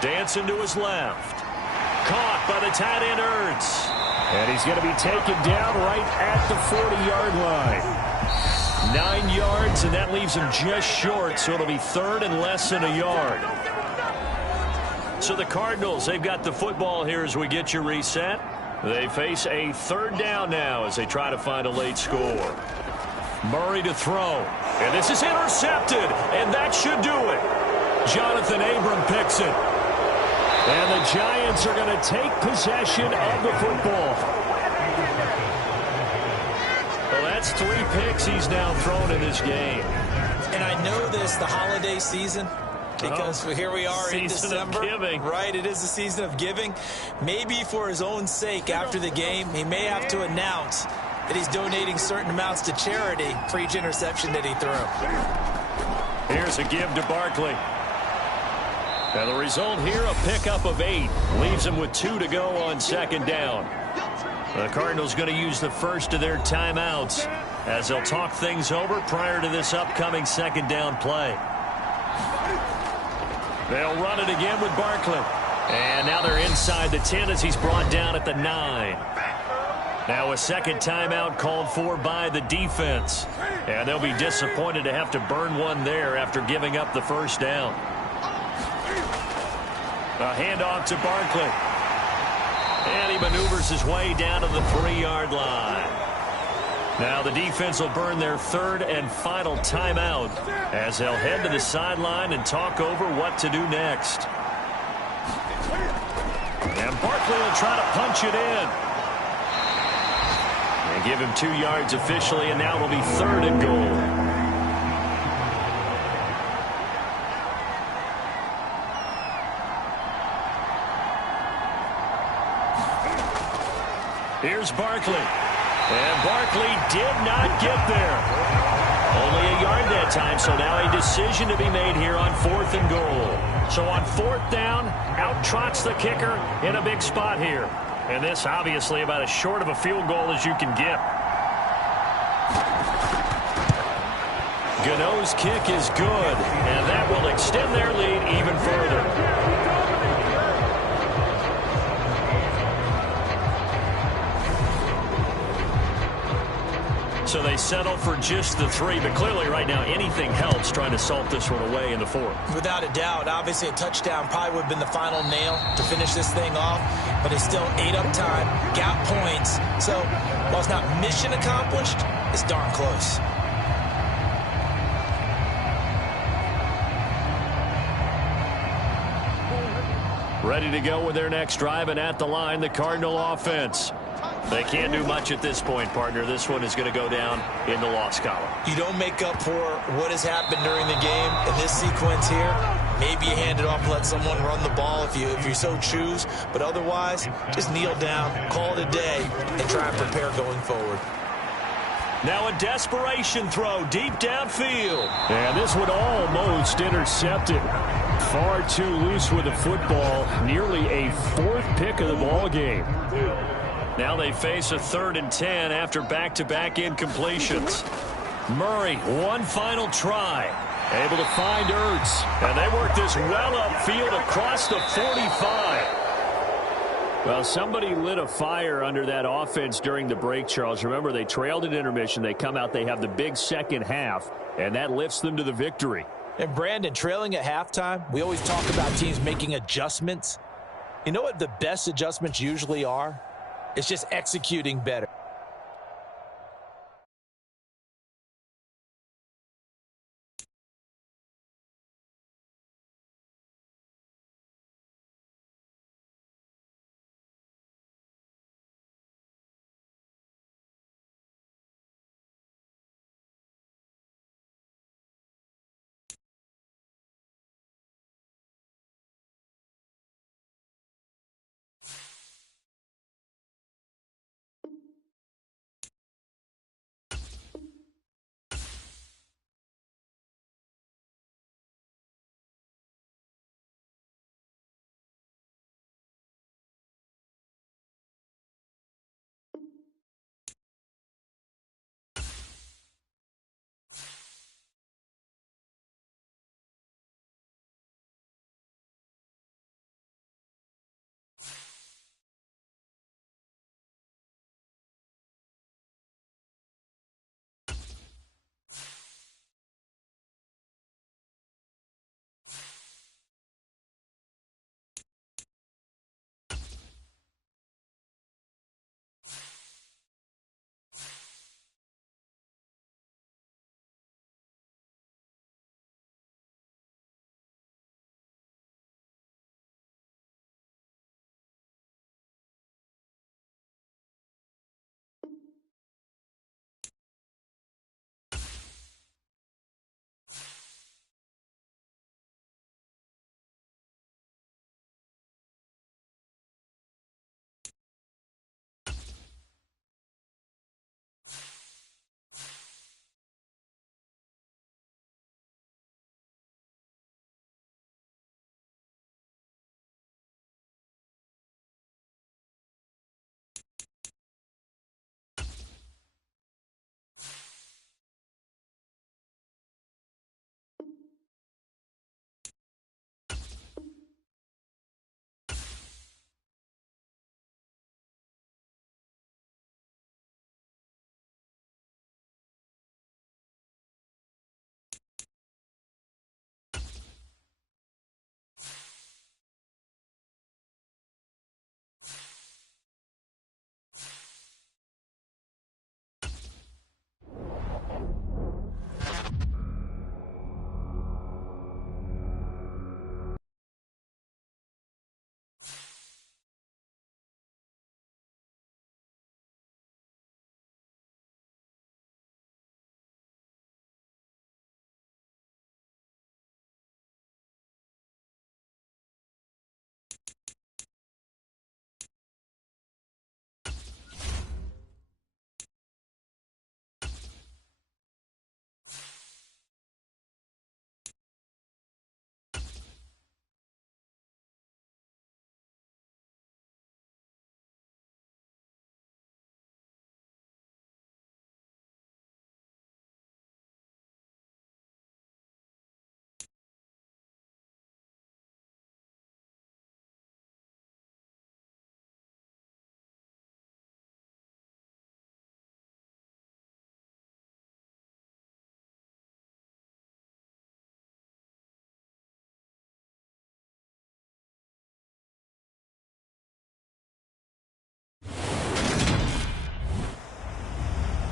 Dancing to his left. Caught by the tight end, Ertz. And he's going to be taken down right at the 40-yard line. 9 yards, and that leaves him just short, so it'll be 3rd and less than a yard. So the Cardinals, they've got the football here as we get you reset. They face a 3rd down now as they try to find a late score. Murray to throw. And this is intercepted, and that should do it. Jonathan Abram picks it. And the Giants are going to take possession of the football. Well, that's 3 picks he's now thrown in this game. And I know this, the holiday season, because here we are in December. Right, it is the season of giving. Maybe for his own sake after the game, he may have to announce that he's donating certain amounts to charity for each interception that he threw. Here's a give to Barkley. Now the result here, a pickup of 8. Leaves him with 2 to go on 2nd down. The Cardinals going to use the first of their timeouts as they'll talk things over prior to this upcoming 2nd down play. They'll run it again with Barkley. And now they're inside the 10 as he's brought down at the 9. Now a 2nd timeout called for by the defense. And they'll be disappointed to have to burn one there after giving up the 1st down. A handoff to Barkley. And he maneuvers his way down to the 3-yard line. Now the defense will burn their 3rd and final timeout as they'll head to the sideline and talk over what to do next. And Barkley will try to punch it in. And give him 2 yards officially, and now it'll be 3rd and goal. Here's Barkley. And Barkley did not get there. Only a yard that time, so now a decision to be made here on 4th and goal. So on 4th down, out trots the kicker in a big spot here. And this obviously about as short of a field goal as you can get. Gano's kick is good, and that will extend their lead even further. So they settle for just the 3, but clearly right now anything helps trying to salt this one away in the 4th. Without a doubt, obviously a touchdown probably would have been the final nail to finish this thing off, but it's still ate up time, got points. So while it's not mission accomplished, it's darn close. Ready to go with their next drive, and at the line, the Cardinal offense. They can't do much at this point, partner. This one is going to go down in the loss column. You don't make up for what has happened during the game in this sequence here. Maybe you hand it off and let someone run the ball if you so choose. But otherwise, just kneel down, call it a day, and try and prepare going forward. Now a desperation throw deep downfield. And this one almost intercepted. Far too loose with the football. Nearly a 4th pick of the ball game. Now they face a 3rd and 10 after back-to-back incompletions. Murray, one final try. Able to find Ertz. And they work this well upfield across the 45. Well, somebody lit a fire under that offense during the break, Charles. Remember, they trailed at intermission. They come out, they have the big second half, and that lifts them to the victory. And Brandon, trailing at halftime, we always talk about teams making adjustments. You know what the best adjustments usually are? It's just executing better.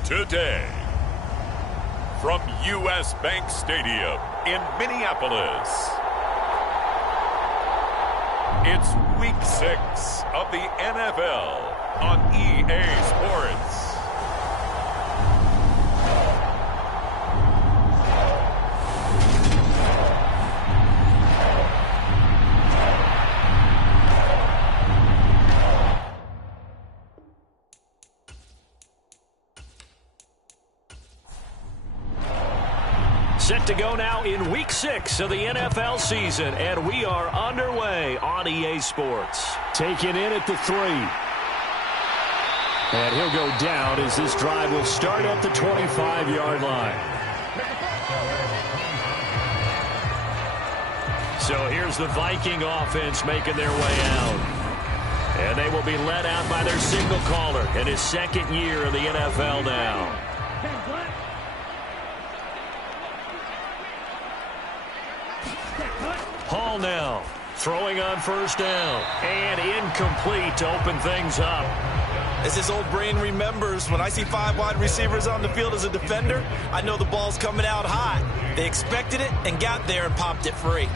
today. From U.S. Bank Stadium in Minneapolis, it's Week 6 of the NFL on EA Sports. Set to go now in Week 6 of the NFL season, and we are underway on EA Sports. Taken in at the 3. And he'll go down as this drive will start at the 25-yard line. So here's the Viking offense making their way out. And they will be led out by their signal caller in his second year in the NFL now. Hall now, throwing on first down, and incomplete to open things up. As his old brain remembers, when I see 5 wide receivers on the field as a defender, I know the ball's coming out hot. They expected it and got there and popped it free.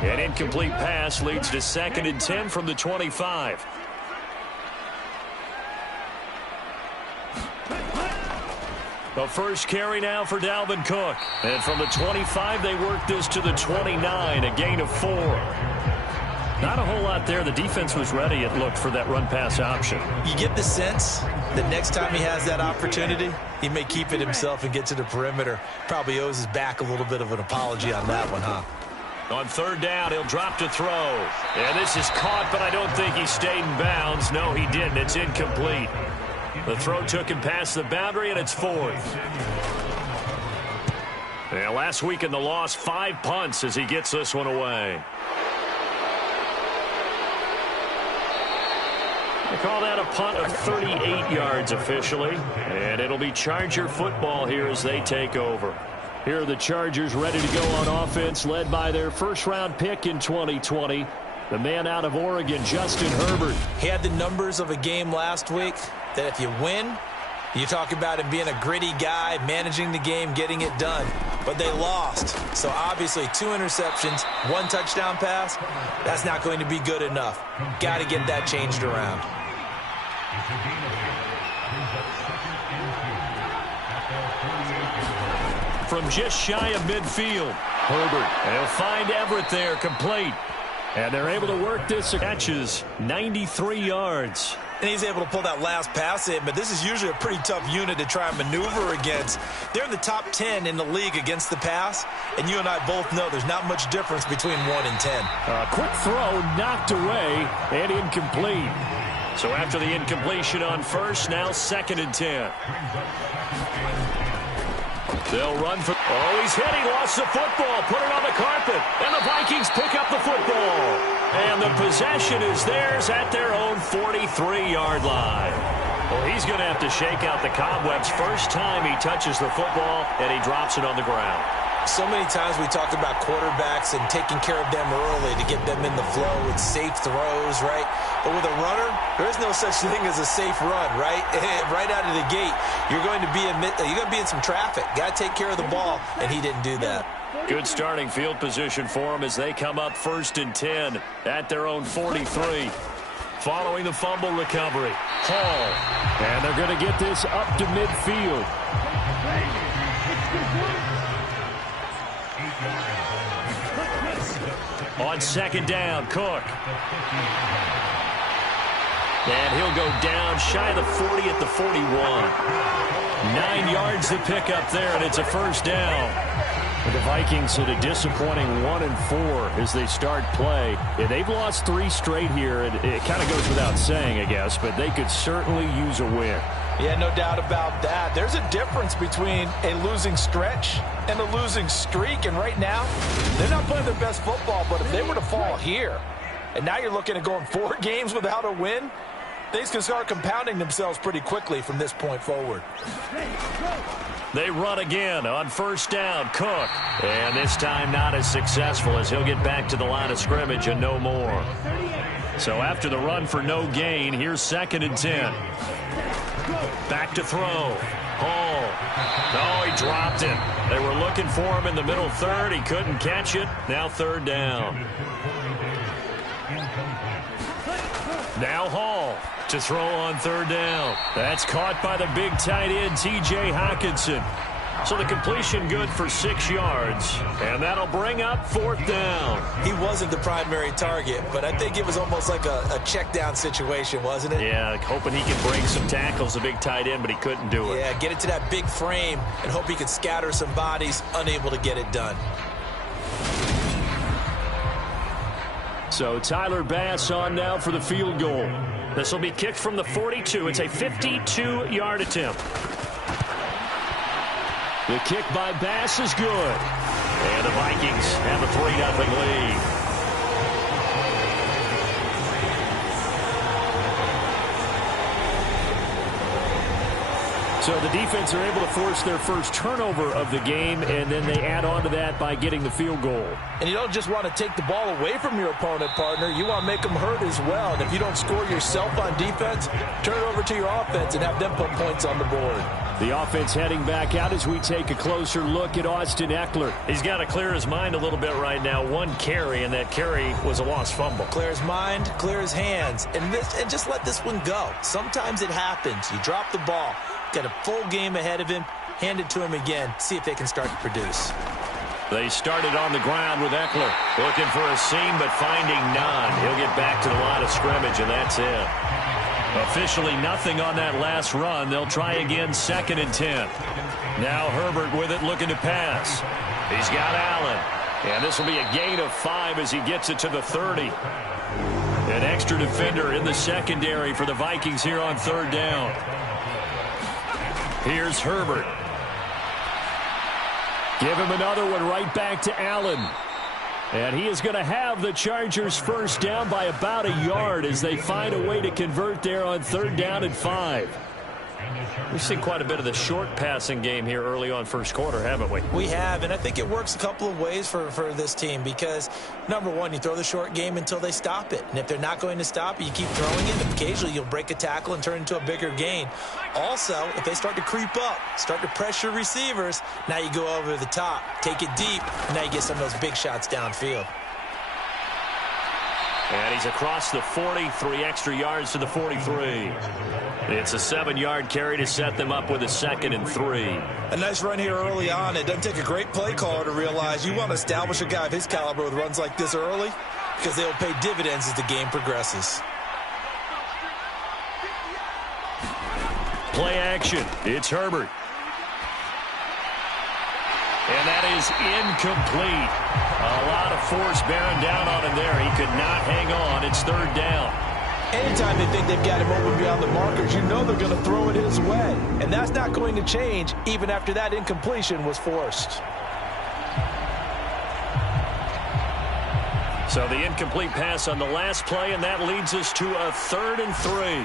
An incomplete pass leads to 2nd and 10 from the 25. The first carry now for Dalvin Cook. And from the 25, they work this to the 29, a gain of 4. Not a whole lot there. The defense was ready, it looked, for that run-pass option. You get the sense that next time he has that opportunity, he may keep it himself and get to the perimeter. Probably owes his back a little bit of an apology on that one, huh? On 3rd down, he'll drop to throw. And this is caught, but I don't think he stayed in bounds. No, he didn't. It's incomplete. The throw took him past the boundary, and it's 4th. Yeah, last week in the loss, 5 punts as he gets this one away. They call that a punt of 38 yards officially, and it'll be Charger football here as they take over. Here are the Chargers ready to go on offense, led by their first-round pick in 2020, the man out of Oregon, Justin Herbert. He had the numbers of a game last week that if you win, you talk about him being a gritty guy, managing the game, getting it done. But they lost. So obviously 2 interceptions, 1 touchdown pass, that's not going to be good enough. Got to get that changed around. From just shy of midfield, Herbert, and he'll find Everett there, complete. And they're able to work this. Catches 93 yards. And he's able to pull that last pass in, but this is usually a pretty tough unit to try and maneuver against. They're in the top 10 in the league against the pass, and you and I both know there's not much difference between 1 and 10. Quick throw, knocked away, and incomplete. So after the incompletion on first, now 2nd and 10. They'll run for... Oh, he's hit. He lost the football. Put it on the carpet. And the Vikings pick up the football. And the possession is theirs at their own 43-yard line. Well, he's going to have to shake out the cobwebs first time he touches the football, and he drops it on the ground. So many times we talk about quarterbacks and taking care of them early to get them in the flow with safe throws, right? But with a runner, there is no such thing as a safe run, right? Right out of the gate, you're going to be in some traffic. Got to take care of the ball, and he didn't do that. Good starting field position for them as they come up 1st and 10 at their own 43. Following the fumble recovery, Hall. And they're going to get this up to midfield. On 2nd down, Cook. And he'll go down shy of the 40 at the 41. 9 yards to pick up there, and it's a 1st down. The Vikings at a disappointing 1-4 as they start play. Yeah, they've lost 3 straight here. It kind of goes without saying, I guess, but they could certainly use a win. Yeah, no doubt about that. There's a difference between a losing stretch and a losing streak, and right now, they're not playing their best football, but if they were to fall here, and now you're looking at going 4 games without a win, things can start compounding themselves pretty quickly from this point forward. They run again on 1st down, Cook. And this time not as successful as he'll get back to the line of scrimmage and no more. So after the run for no gain, here's 2nd and 10. Back to throw. Hall. Oh, he dropped it. They were looking for him in the middle third. He couldn't catch it. Now third down. Now Hall to throw on third down. That's caught by the big tight end, T.J. Hockenson. So the completion good for 6 yards, and that'll bring up fourth down. He wasn't the primary target, but I think it was almost like a check down situation, wasn't it? Yeah, hoping he could break some tackles, the big tight end, but he couldn't do it. Yeah, get it to that big frame and hope he could scatter some bodies, unable to get it done. So Tyler Bass on now for the field goal. This will be kicked from the 42. It's a 52-yard attempt. The kick by Bass is good. And the Vikings have a 3-0 lead. So the defense are able to force their first turnover of the game, and then they add on to that by getting the field goal. And you don't just want to take the ball away from your opponent, partner. You want to make them hurt as well. And if you don't score yourself on defense, turn it over to your offense and have them put points on the board. The offense heading back out as we take a closer look at Austin Ekeler. He's got to clear his mind a little bit right now. One carry, and that carry was a lost fumble. Clear his mind, clear his hands, and just let this one go. Sometimes it happens. You drop the ball, got a full game ahead of him, hand it to him again, see if they can start to produce. They started on the ground with Ekeler, looking for a seam but finding none. He'll get back to the line of scrimmage, and that's it. Officially nothing on that last run. They'll try again, 2nd and 10. Now Herbert with it, looking to pass. He's got Allen. And this will be a gain of 5 as he gets it to the 30. An extra defender in the secondary for the Vikings here on third down. Here's Herbert. Give him another one right back to Allen. And he is going to have the Chargers first down by about a yard as they find a way to convert there on third down and 5. We've seen quite a bit of the short passing game here early on first quarter, haven't we? We have, and I think it works a couple of ways for this team because, number one, you throw the short game until they stop it. And if they're not going to stop it, you keep throwing it. And occasionally you'll break a tackle and turn it into a bigger gain. Also, if they start to creep up, start to pressure receivers, now you go over the top, take it deep, and now you get some of those big shots downfield. And he's across the 40, 3 extra yards to the 43. It's a 7-yard carry to set them up with a 2nd and 3. A nice run here early on. It doesn't take a great play caller to realize you want to establish a guy of his caliber with runs like this early because they'll pay dividends as the game progresses. Play action. It's Herbert. And that is incomplete. A lot of force bearing down on him there. He could not hang on. It's third down. Anytime they think they've got him open beyond the markers, you know they're going to throw it his way. And that's not going to change even after that incompletion was forced. So the incomplete pass on the last play, and that leads us to a 3rd and 3.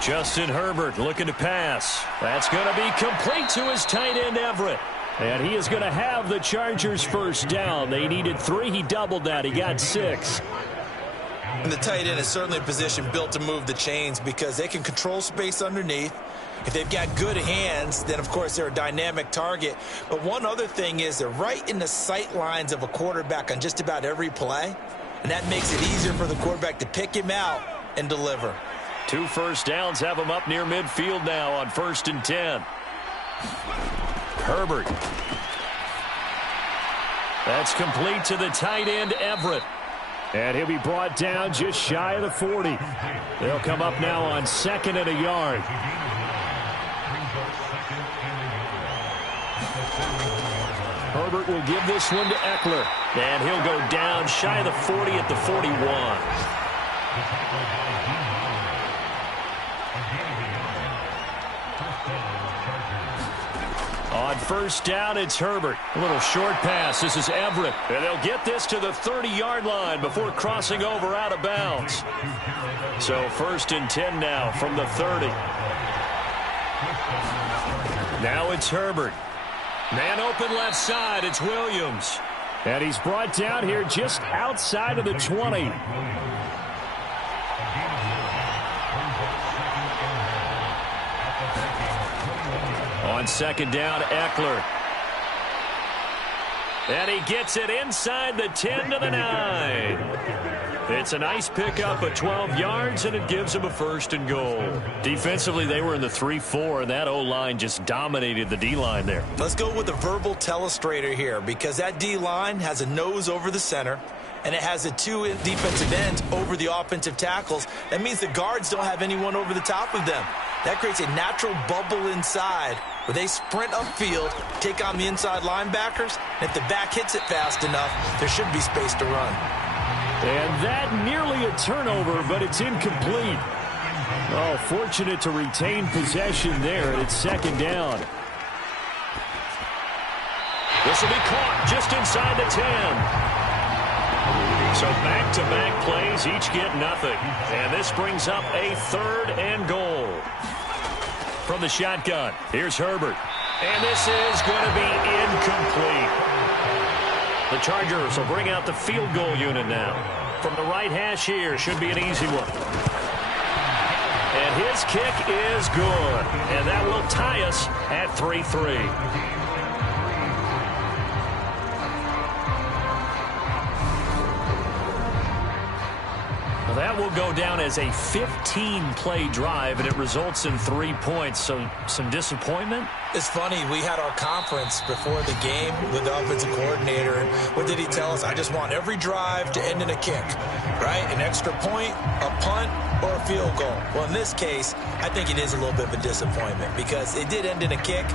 Justin Herbert looking to pass. That's going to be complete to his tight end, Everett. And he is going to have the Chargers first down. They needed 3. He doubled that. He got 6. And the tight end is certainly a position built to move the chains because they can control space underneath. If they've got good hands, then, of course, they're a dynamic target. But one other thing is they're right in the sight lines of a quarterback on just about every play. And that makes it easier for the quarterback to pick him out and deliver. 2 first downs have him up near midfield now on 1st and 10. Herbert. That's complete to the tight end, Everett. And he'll be brought down just shy of the 40. They'll come up now on 2nd and a yard. Herbert will give this one to Ekeler. And he'll go down shy of the 40 at the 41. On first down, it's Herbert. A little short pass. This is Everett. And they'll get this to the 30-yard line before crossing over out of bounds. So 1st and 10 now from the 30. Now it's Herbert. Man open left side. It's Williams. And he's brought down here just outside of the 20. On second down, Eckler. And he gets it inside the 10 to the 9. It's a nice pickup of 12 yards, and it gives him a 1st and goal. Defensively, they were in the 3-4, and that O-line just dominated the D-line there. Let's go with a verbal telestrator here, because that D-line has a nose over the center, and it has the 2 defensive ends over the offensive tackles. That means the guards don't have anyone over the top of them. That creates a natural bubble inside where they sprint upfield, take on the inside linebackers, and if the back hits it fast enough, there should be space to run. And that nearly a turnover, but it's incomplete. Oh, fortunate to retain possession there, and it's second down. This will be caught just inside the 10. So back-to-back plays, each get nothing. And this brings up a 3rd and goal. From the shotgun, here's Herbert. And this is going to be incomplete. The Chargers will bring out the field goal unit now. From the right hash here, should be an easy one. And his kick is good. And that will tie us at 3-3. That will go down as a 15-play drive, and it results in 3 points. So some disappointment? It's funny. We had our conference before the game with the offensive coordinator, and what did he tell us? I just want every drive to end in a kick, right? An extra point, a punt, or a field goal. Well, in this case, I think it is a little bit of a disappointment because it did end in a kick,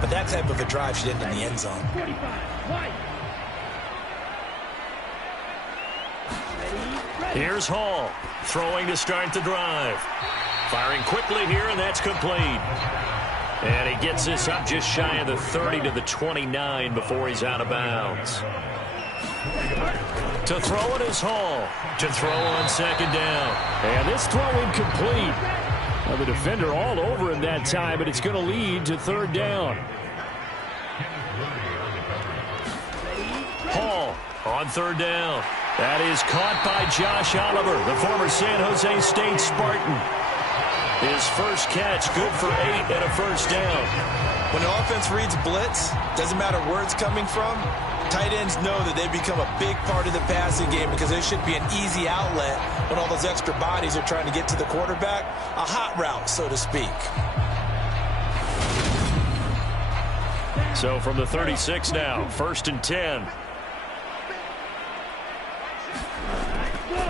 but that type of a drive should end in the end zone. Here's Hall, throwing to start the drive. Firing quickly here, and that's complete. And he gets this up just shy of the 30 to the 29 before he's out of bounds. To throw it is Hall. To throw on second down. And this throw incomplete. Well, the defender all over him that time, but it's going to lead to 3rd down. Hall on 3rd down. That is caught by Josh Oliver, the former San Jose State Spartan. His first catch, good for 8 and a 1st down. When the offense reads blitz, doesn't matter where it's coming from, tight ends know that they become a big part of the passing game because there should be an easy outlet when all those extra bodies are trying to get to the quarterback. A hot route, so to speak. So from the 36 now, 1st and 10.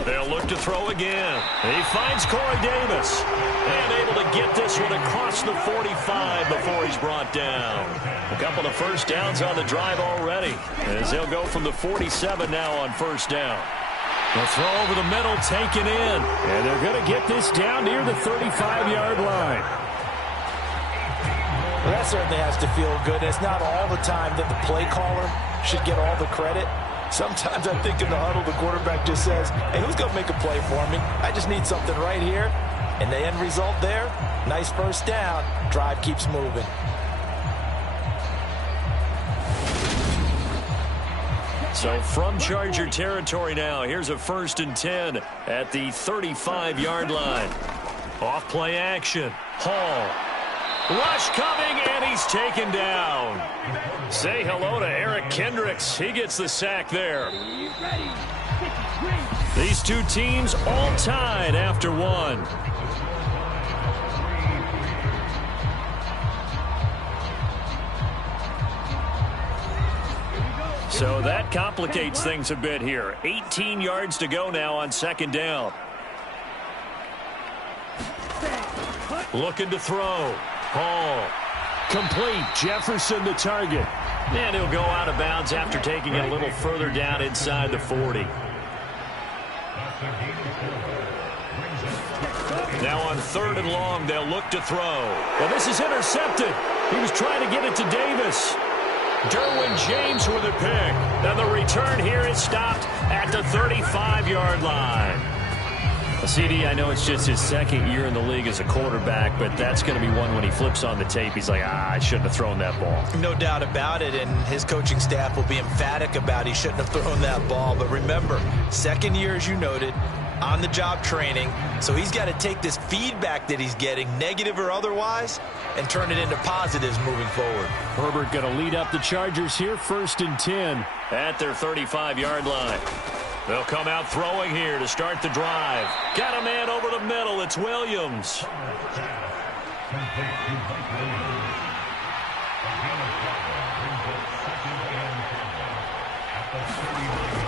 They'll look to throw again. He finds Corey Davis. And able to get this one across the 45 before he's brought down. A couple of 1st downs on the drive already, as they'll go from the 47 now on 1st down. The throw over the middle taken in. And they're going to get this down near the 35-yard line. Well, that certainly has to feel good. It's not all the time that the play caller should get all the credit. Sometimes I think in the huddle, the quarterback just says, hey, who's going to make a play for me? I just need something right here. And the end result there, nice 1st down. Drive keeps moving. So from Charger territory now, here's a 1st and 10 at the 35-yard line. Off play action. Hall. Rush coming, and he's taken down. Say hello to Eric Kendricks. He gets the sack there. These two teams all tied after 1. So that complicates things a bit here. 18 yards to go now on 2nd down. Looking to throw. Hall. Complete. Jefferson the target. And he'll go out of bounds after taking it a little further down inside the 40. Now on 3rd and long, they'll look to throw. Well, this is intercepted. He was trying to get it to Davis. Derwin James with a pick. And the return here is stopped at the 35-yard line. CD, I know it's just his 2nd year in the league as a quarterback, but that's going to be one when he flips on the tape. He's like, I shouldn't have thrown that ball. No doubt about it, and his coaching staff will be emphatic about he shouldn't have thrown that ball. But remember, 2nd year, as you noted, on-the-job training, so he's got to take this feedback that he's getting, negative or otherwise, and turn it into positives moving forward. Herbert going to lead up the Chargers here, 1st and 10. At their 35-yard line. They'll come out throwing here to start the drive. Got a man over the middle. It's Williams.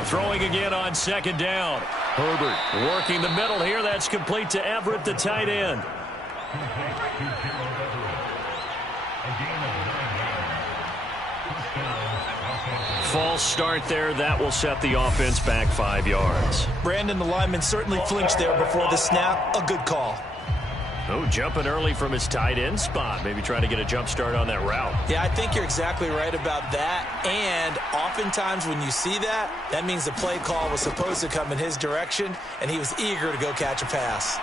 Throwing again on 2nd down. Herbert working the middle here. That's complete to Everett, the tight end. False start there. That will set the offense back 5 yards. Brandon, the lineman certainly flinched there before the snap. A good call. Oh, jumping early from his tight end spot. Maybe trying to get a jump start on that route. Yeah, I think you're exactly right about that. And oftentimes when you see that, that means the play call was supposed to come in his direction, and he was eager to go catch a pass.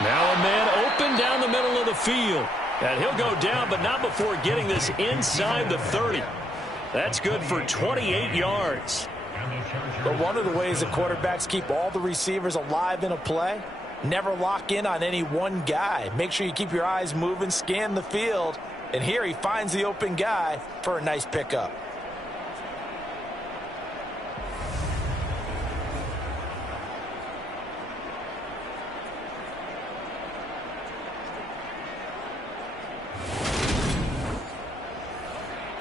Now a man open down the middle of the field. And he'll go down, but not before getting this inside the 30. That's good for 28 yards. But one of the ways that quarterbacks keep all the receivers alive in a play, never lock in on any one guy. Make sure you keep your eyes moving, scan the field. And here he finds the open guy for a nice pickup.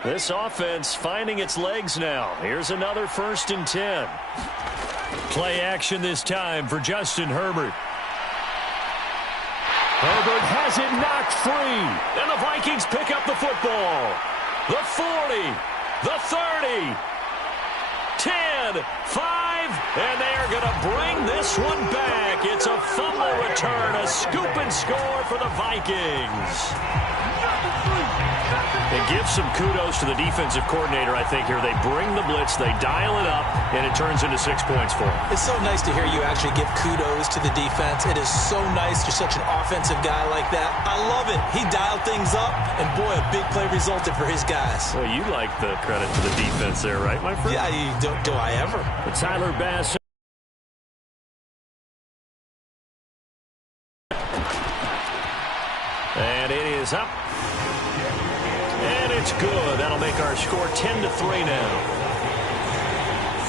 This offense finding its legs now. Here's another 1st and 10. Play action this time for Justin Herbert. Herbert has it knocked free. And the Vikings pick up the football. The 40, the 30, 10, 5, and they are going to bring this one back. It's a fumble return, a scoop and score for the Vikings. It gives some kudos to the defensive coordinator, I think, here. They bring the blitz, they dial it up, and it turns into 6 points for them. It's so nice to hear you actually give kudos to the defense. It is so nice you're such an offensive guy like that. I love it. He dialed things up, and boy, a big play resulted for his guys. Well, you like the credit to the defense there, right, my friend? Yeah, do I ever? But Tyler Bass. And it is up. And it's good. That'll make our score 10-3 now.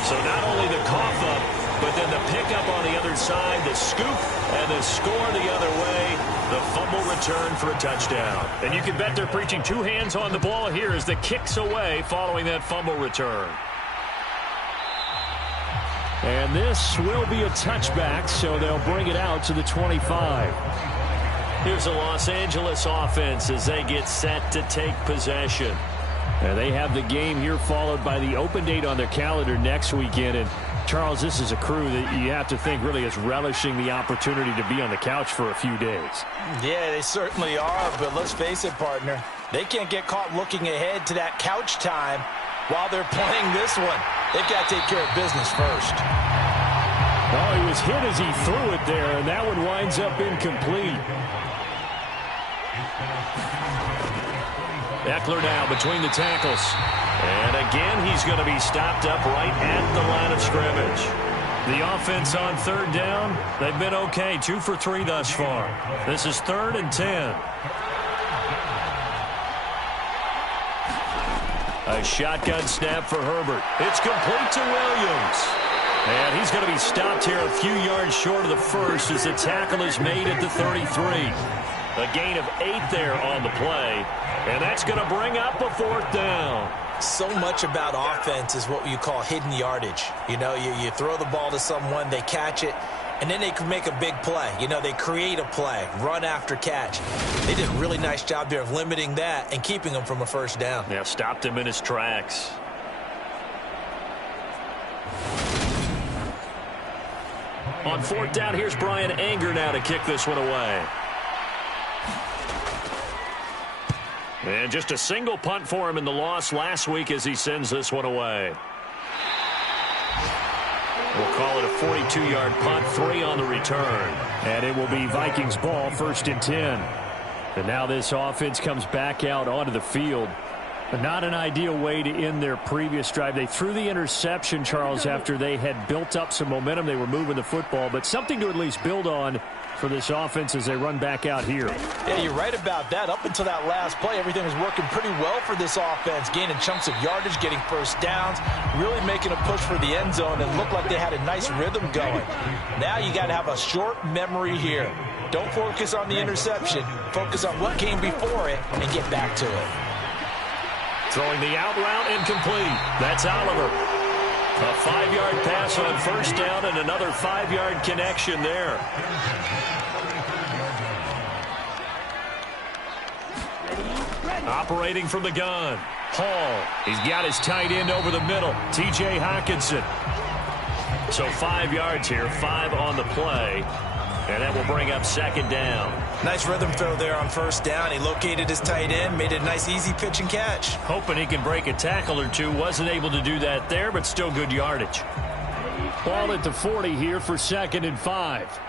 So not only the cough up, but then the pickup on the other side, the scoop, and the score the other way, the fumble return for a touchdown. And you can bet they're preaching 2 hands on the ball here as the kick's away following that fumble return. And this will be a touchback, so they'll bring it out to the 25. Here's the Los Angeles offense as they get set to take possession. And they have the game here followed by the open date on their calendar next weekend. And, Charles, this is a crew that you have to think really is relishing the opportunity to be on the couch for a few days. Yeah, they certainly are, but let's face it, partner. They can't get caught looking ahead to that couch time while they're playing this one. They've got to take care of business first. Oh, he was hit as he threw it there, and that one winds up incomplete. Eckler now between the tackles. And again, he's going to be stopped up right at the line of scrimmage. The offense on 3rd down, they've been okay. 2 for 3 thus far. This is 3rd and 10. A shotgun snap for Herbert. It's complete to Williams. And he's going to be stopped here a few yards short of the first as the tackle is made at the 33. A gain of 8 there on the play. And that's going to bring up a 4th down. So much about offense is what you call hidden yardage. You know, you throw the ball to someone, they catch it, and then they can make a big play. You know, they create a play, run after catch. They did a really nice job there of limiting that and keeping him from a 1st down. Yeah, stopped him in his tracks. On 4th down, here's Brian Anger now to kick this one away. And just a single punt for him in the loss last week as he sends this one away. We'll call it a 42-yard punt, 3 on the return. And it will be Vikings ball, 1st and 10. And now this offense comes back out onto the field. Not an ideal way to end their previous drive. They threw the interception, Charles, after they had built up some momentum. They were moving the football, but something to at least build on for this offense as they run back out here. Yeah, you're right about that. Up until that last play, everything was working pretty well for this offense, gaining chunks of yardage, getting first downs, really making a push for the end zone, and looked like they had a nice rhythm going. Now you got to have a short memory here. Don't focus on the interception. Focus on what came before it and get back to it. Throwing the out route, incomplete. That's Oliver. A 5-yard pass on first down and another 5-yard connection there. Operating from the gun. Hall. He's got his tight end over the middle. T.J. Hockenson. So 5 yards here, 5 on the play. And that will bring up second down. Nice rhythm throw there on first down. He located his tight end, made it a nice easy pitch and catch. Hoping he can break a tackle or two. Wasn't able to do that there, but still good yardage. Ball at the 40 here for 2nd and 5.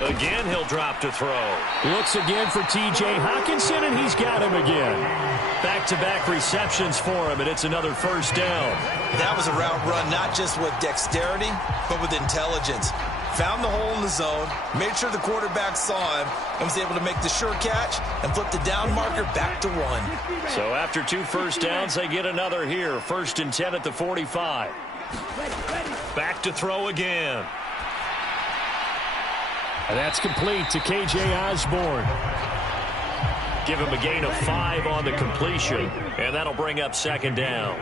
Again, he'll drop to throw. Looks again for T.J. Hockenson, and he's got him again. Back-to-back receptions for him, and it's another first down. That was a route run not just with dexterity, but with intelligence. Found the hole in the zone, made sure the quarterback saw him, and was able to make the sure catch and flip the down marker back to 1. So after 2 first downs, they get another here. 1st and 10 at the 45. Back to throw again. And that's complete to K.J. Osborne. Give him a gain of 5 on the completion, and that'll bring up second down.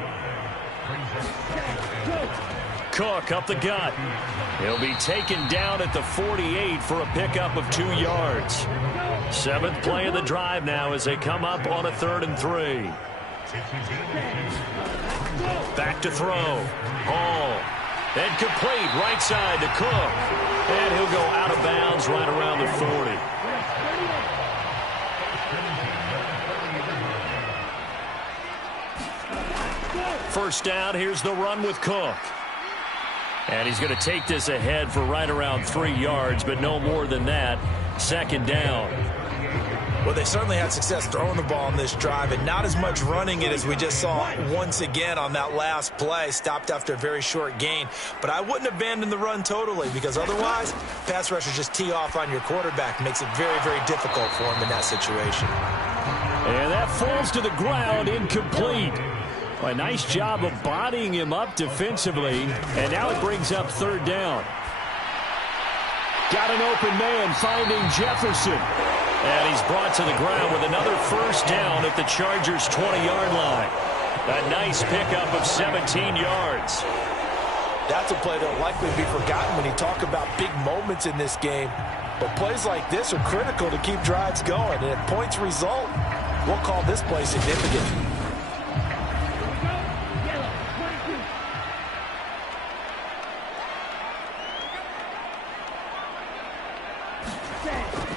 Cook up the gut. He'll be taken down at the 48 for a pickup of 2 yards. 7th play of the drive now as they come up on a 3rd and 3. Back to throw. Hall. And complete right side to Cook. And he'll go out of bounds right around the 40. First down, here's the run with Cook. And he's going to take this ahead for right around 3 yards, but no more than that. Second down. Well, they certainly had success throwing the ball on this drive, and not as much running it as we just saw once again on that last play. Stopped after a very short gain. But I wouldn't abandon the run totally, because otherwise, pass rushers just tee off on your quarterback. Makes it very, very difficult for him in that situation. And that falls to the ground, incomplete. A nice job of bodying him up defensively, and now it brings up 3rd down. Got an open man finding Jefferson. And he's brought to the ground with another first down at the Chargers' 20-yard line. A nice pickup of 17 yards. That's a play that will likely be forgotten when you talk about big moments in this game. But plays like this are critical to keep drives going. And if points result, we'll call this play significant.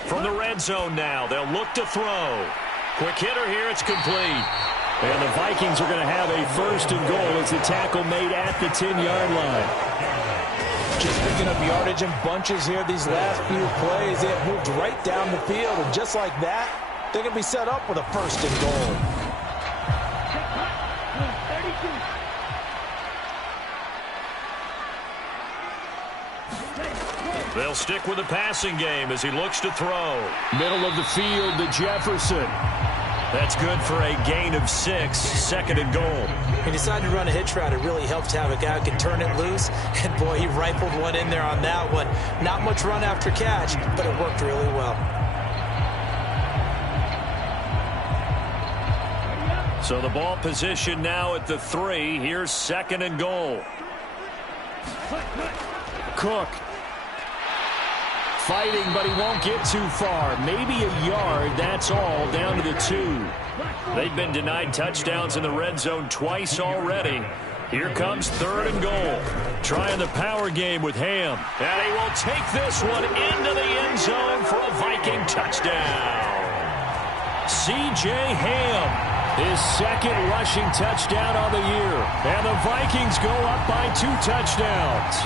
From the red zone now, they'll look to throw. Quick hitter here, it's complete. And the Vikings are going to have a 1st and goal as the tackle made at the 10-yard line. Just picking up yardage in bunches here these last few plays. They have moved right down the field, and just like that, they're going to be set up with a 1st and goal. They'll stick with the passing game as he looks to throw. Middle of the field to Jefferson. That's good for a gain of 6, 2nd and goal. He decided to run a hitch route. It really helped to have a guy who can turn it loose. And, boy, he rifled one in there on that one. Not much run after catch, but it worked really well. So the ball position now at the 3. Here's 2nd and goal. Cook. Fighting, but he won't get too far. Maybe a yard, that's all, down to the 2. They've been denied touchdowns in the red zone twice already. Here comes 3rd and goal. Trying the power game with Ham. And he will take this one into the end zone for a Viking touchdown. C.J. Ham, his 2nd rushing touchdown on the year. And the Vikings go up by 2 touchdowns.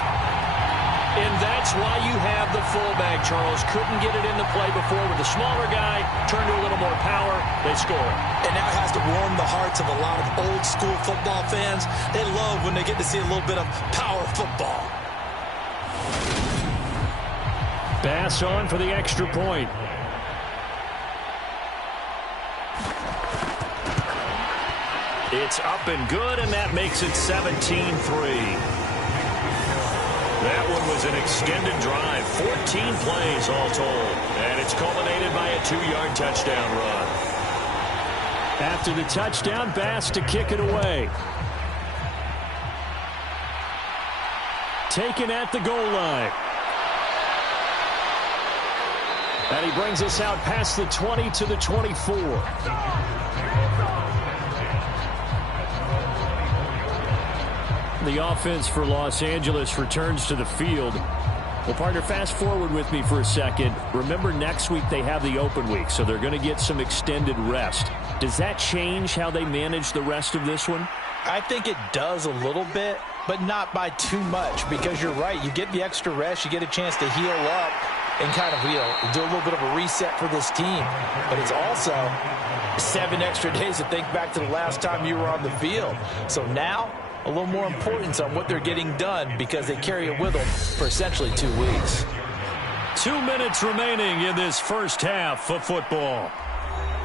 And that's why you have the fullback, Charles. Couldn't get it into play before with the smaller guy. Turned to a little more power. They score. And now it has to warm the hearts of a lot of old-school football fans. They love when they get to see a little bit of power football. Pass on for the extra point. It's up and good, and that makes it 17-3. That one was an extended drive, 14 plays all told, and it's culminated by a 2-yard touchdown run. After the touchdown, Bass to kick it away. Taken at the goal line. And he brings us out past the 20 to the 24. The offense for Los Angeles returns to the field. Well, partner, fast forward with me for a second. Remember, next week they have the open week, so they're going to get some extended rest. Does that change how they manage the rest of this one? I think it does a little bit, but not by too much, because you're right. You get the extra rest. You get a chance to heal up and kind of, do a little bit of a reset for this team. But it's also 7 extra days to think back to the last time you were on the field. So now, a little more importance on what they're getting done because they carry it with them for essentially 2 weeks. 2 minutes remaining in this first half of football.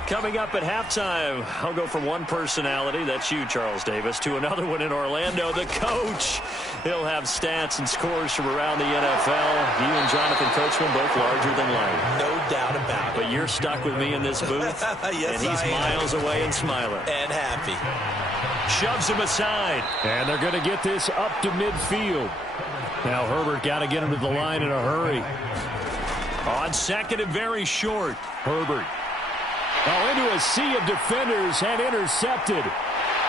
Coming up at halftime, I'll go from one personality, that's you, Charles Davis, to another one in Orlando, the coach. He'll have stats and scores from around the NFL. You and Jonathan Coachman both larger than life. No doubt about it. But you're stuck with me in this booth, yes, and he's miles away and smiling. And happy. Shoves him aside. And they're going to get this up to midfield. Now Herbert got to get him to the line in a hurry. On second and very short. Herbert. Oh, into a sea of defenders and intercepted.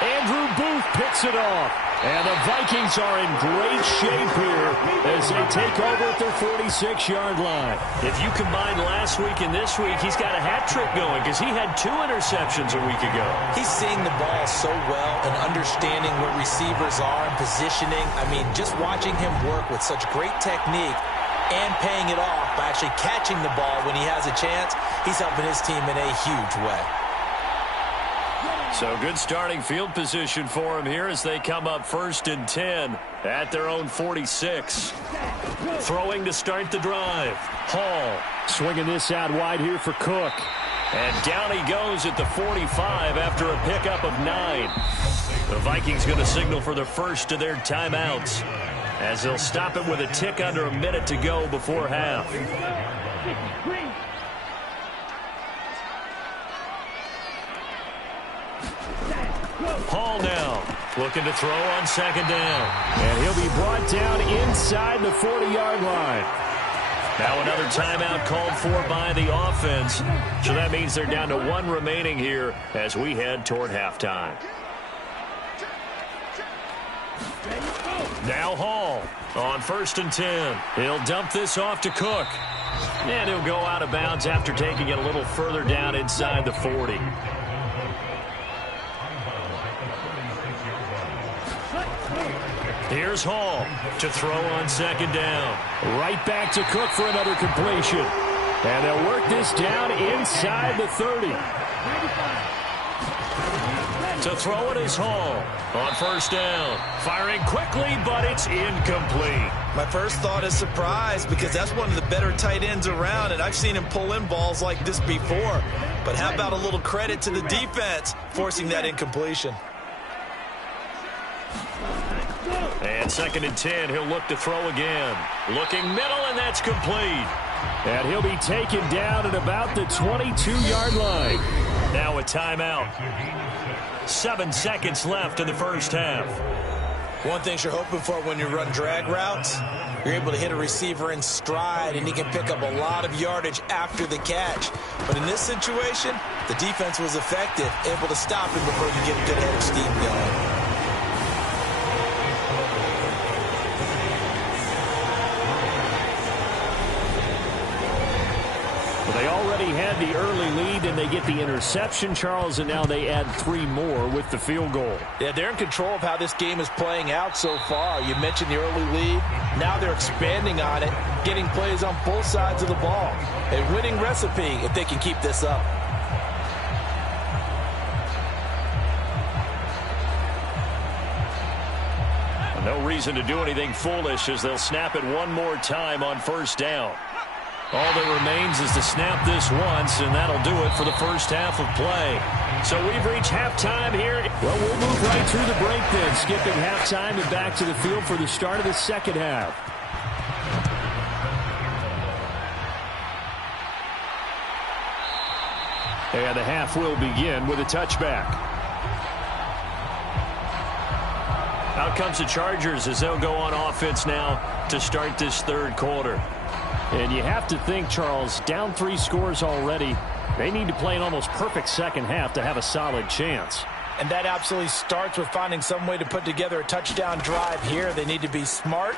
Andrew Booth picks it off. And the Vikings are in great shape here as they take over at their 46-yard line. If you combine last week and this week, he's got a hat trick going because he had 2 interceptions a week ago. He's seeing the ball so well and understanding where receivers are and positioning. I mean, just watching him work with such great technique and paying it off by actually catching the ball when he has a chance, he's helping his team in a huge way. So good starting field position for him here as they come up 1st and 10 at their own 46. Throwing to start the drive. Hall swinging this out wide here for Cook. And down he goes at the 45 after a pickup of 9. The Vikings going to signal for the first of their timeouts as they'll stop it with a tick under a minute to go before half. Hall now looking to throw on 2nd down. And he'll be brought down inside the 40-yard line. Now another timeout called for by the offense. So that means they're down to 1 remaining here as we head toward halftime. Now Hall on 1st and 10. He'll dump this off to Cook. And he'll go out of bounds after taking it a little further down inside the 40. Here's Hall to throw on 2nd down. Right back to Cook for another completion. And they'll work this down inside the 30. To throw it is Hall on 1st down. Firing quickly, but it's incomplete. My first thought is surprise because that's one of the better tight ends around, and I've seen him pull in balls like this before. But how about a little credit to the defense forcing that incompletion? And 2nd and 10, he'll look to throw again. Looking middle, and that's complete. And he'll be taken down at about the 22-yard line. Now a timeout. 7 seconds left in the first half. One thing you're hoping for when you run drag routes, you're able to hit a receiver in stride, and he can pick up a lot of yardage after the catch. But in this situation, the defense was effective, able to stop him before you get a good head of steam going. They already had had the early lead, and they get the interception, Charles, and now they add 3 more with the field goal. Yeah, they're in control of how this game is playing out so far. You mentioned the early lead. Now they're expanding on it, getting plays on both sides of the ball. A winning recipe if they can keep this up. No reason to do anything foolish as they'll snap it one more time on first down. All that remains is to snap this once, and that'll do it for the first half of play. So we've reached halftime here. Well, we'll move right through the break then, skipping halftime and back to the field for the start of the second half. And the half will begin with a touchback. Out comes the Chargers as they'll go on offense now to start this third quarter. And you have to think, Charles, down 3 scores already. They need to play an almost perfect second half to have a solid chance. And that absolutely starts with finding some way to put together a touchdown drive here. They need to be smart,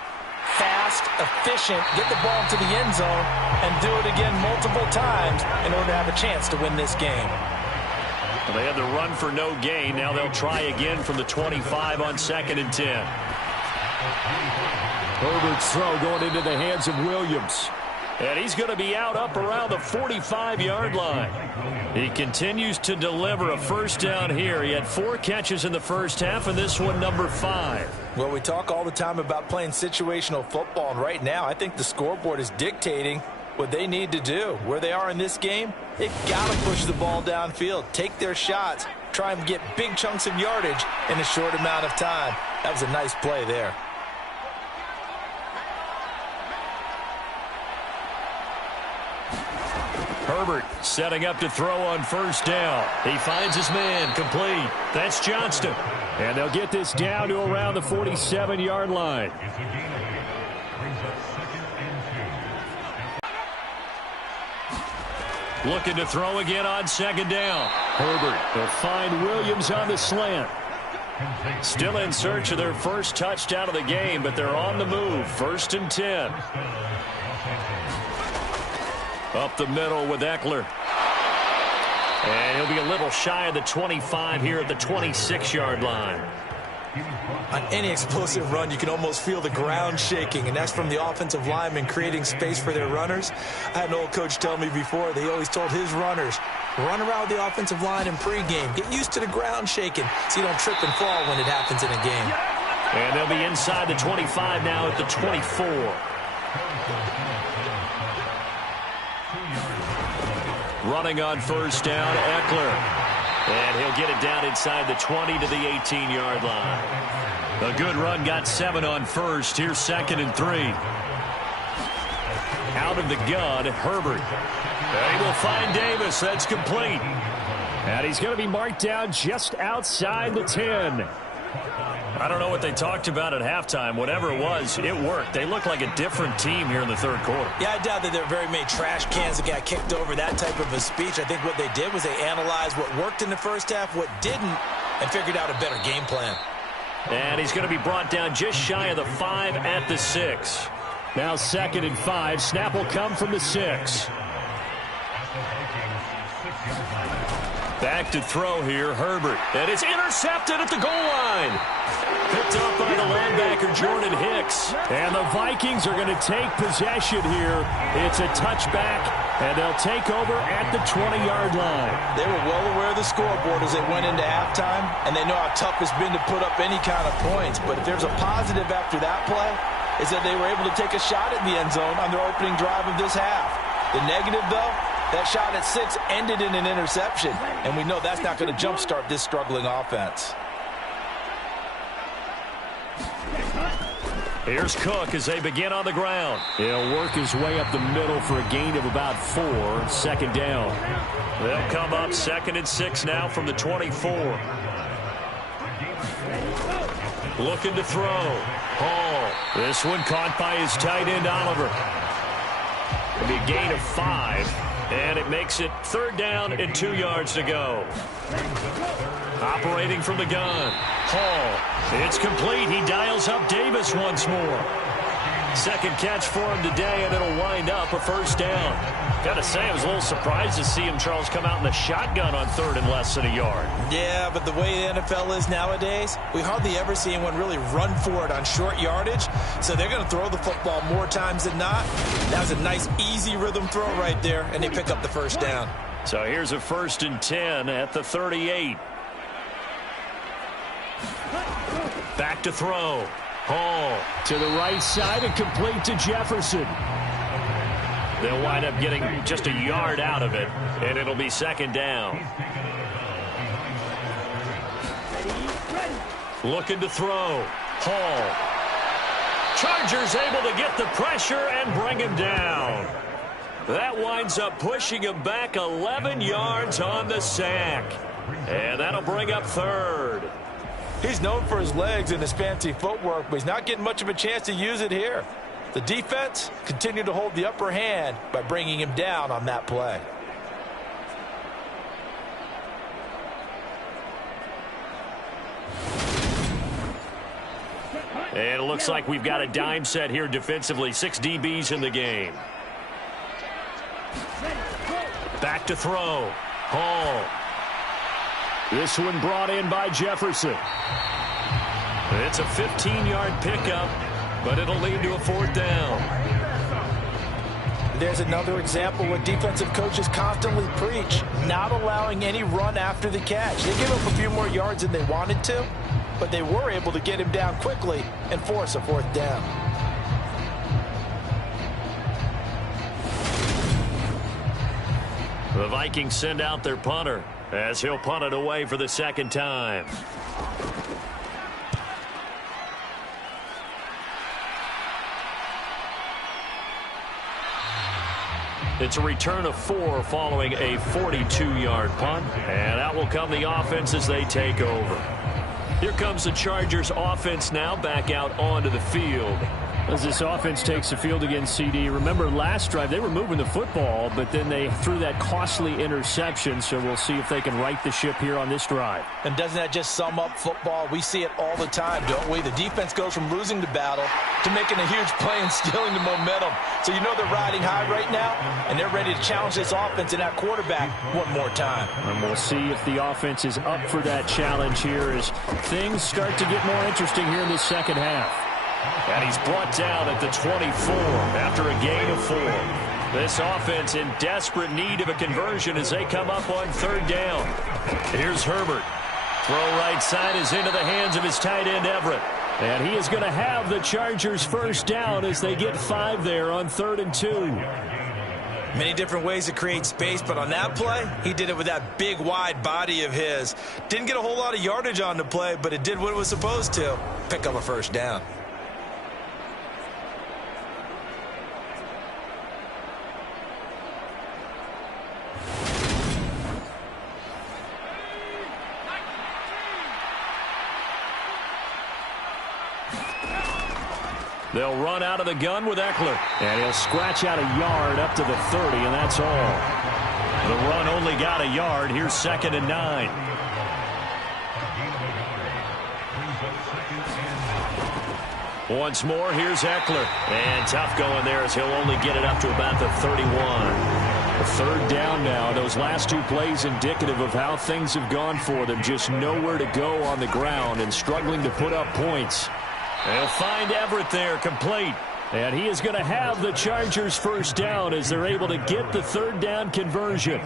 fast, efficient, get the ball into the end zone, and do it again multiple times in order to have a chance to win this game. Well, they had the run for no gain. Now they'll try again from the 25 on 2nd and 10. Herbert's throw going into the hands of Williams. And he's going to be out up around the 45-yard line. He continues to deliver a first down here. He had 4 catches in the first half, and this one number 5. Well, we talk all the time about playing situational football, and right now I think the scoreboard is dictating what they need to do. Where they are in this game, they've got to push the ball downfield, take their shots, try and get big chunks of yardage in a short amount of time. That was a nice play there. Herbert setting up to throw on first down. He finds his man, complete. That's Johnston. And they'll get this down to around the 47-yard line. Looking to throw again on second down. Herbert will find Williams on the slant. Still in search of their first touchdown of the game, but they're on the move. 1st and 10. Up the middle with Eckler. And he'll be a little shy of the 25 here at the 26-yard line. On any explosive run, you can almost feel the ground shaking, and that's from the offensive linemen creating space for their runners. I had an old coach tell me before, they always told his runners, run around the offensive line in pregame. Get used to the ground shaking so you don't trip and fall when it happens in a game. And they'll be inside the 25 now at the 24. Running on first down, Eckler. And he'll get it down inside the 20 to the 18-yard line. A good run, got 7 on first. Here's 2nd and 3. Out of the gun, Herbert. And he will find Davis. That's complete. And he's going to be marked down just outside the 10. I don't know what they talked about at halftime. Whatever it was, it worked. They look like a different team here in the third quarter. Yeah, I doubt that there are very many trash cans that got kicked over, that type of a speech. I think what they did was they analyzed what worked in the first half, what didn't, and figured out a better game plan. And he's going to be brought down just shy of the 5 at the 6. Now 2nd and 5. Snap will come from the 6. Back to throw here, Herbert. And it's intercepted at the goal line. Picked up by the linebacker, Jordan Hicks. And the Vikings are going to take possession here. It's a touchback, and they'll take over at the 20-yard line. They were well aware of the scoreboard as they went into halftime, and they know how tough it's been to put up any kind of points. But if there's a positive after that play, is that they were able to take a shot at the end zone on their opening drive of this half. The negative, though, that shot at 6 ended in an interception, and we know that's not going to jumpstart this struggling offense. Here's Cook as they begin on the ground. He'll work his way up the middle for a gain of about 4. 2nd down. They'll come up 2nd and 6 now from the 24. Looking to throw. Hall. This one caught by his tight end, Oliver. It'll be a gain of 5. And it makes it 3rd down and 2 yards to go. Operating from the gun. Hall. It's complete. He dials up Davis once more. Second catch for him today, and it'll wind up a first down. Got to say, I was a little surprised to see him, Charles, come out in the shotgun on third and less than a yard. Yeah, but the way the NFL is nowadays, we hardly ever see anyone really run for it on short yardage. So they're going to throw the football more times than not. That was a nice, easy rhythm throw right there, and they pick up the first down. So here's a 1st and 10 at the 38. Back to throw. Hall to the right side and complete to Jefferson. They'll wind up getting just a yard out of it, and it'll be second down. Looking to throw. Hall. Chargers able to get the pressure and bring him down. That winds up pushing him back 11 yards on the sack. And that'll bring up third. He's known for his legs and his fancy footwork, but he's not getting much of a chance to use it here. The defense continued to hold the upper hand by bringing him down on that play. And it looks like we've got a dime set here defensively. 6 DBs in the game. Back to throw. Hall. This one brought in by Jefferson. It's a 15-yard pickup, but it'll lead to a 4th down. There's another example where defensive coaches constantly preach, not allowing any run after the catch. They gave up a few more yards than they wanted to, but they were able to get him down quickly and force a 4th down. The Vikings send out their punter as he'll punt it away for the second time. It's a return of 4 following a 42-yard punt, and out will come the offense as they take over. Here comes the Chargers offense now back out onto the field. As this offense takes the field against CD, remember last drive they were moving the football, but then they threw that costly interception, so we'll see if they can right the ship here on this drive. And doesn't that just sum up football? We see it all the time, don't we? The defense goes from losing the battle to making a huge play and stealing the momentum. So you know they're riding high right now, and they're ready to challenge this offense and that quarterback one more time. And we'll see if the offense is up for that challenge here as things start to get more interesting here in the second half. And he's brought down at the 24 after a gain of 4. This offense in desperate need of a conversion as they come up on 3rd down. Here's Herbert. Throw right side is into the hands of his tight end Everett. And he is going to have the Chargers first down as they get 5 there on 3rd and 2. Many different ways to create space, but on that play, he did it with that big, wide body of his. Didn't get a whole lot of yardage on the play, but it did what it was supposed to. Pick up a first down. They'll run out of the gun with Eckler. And he'll scratch out a yard up to the 30, and that's all. The run only got a yard. Here's 2nd and 9. Once more, here's Eckler. And tough going there as he'll only get it up to about the 31. A 3rd down now. Those last 2 plays indicative of how things have gone for them. Just nowhere to go on the ground and struggling to put up points. They'll find Everett there, complete. And he is going to have the Chargers first down as they're able to get the 3rd down conversion.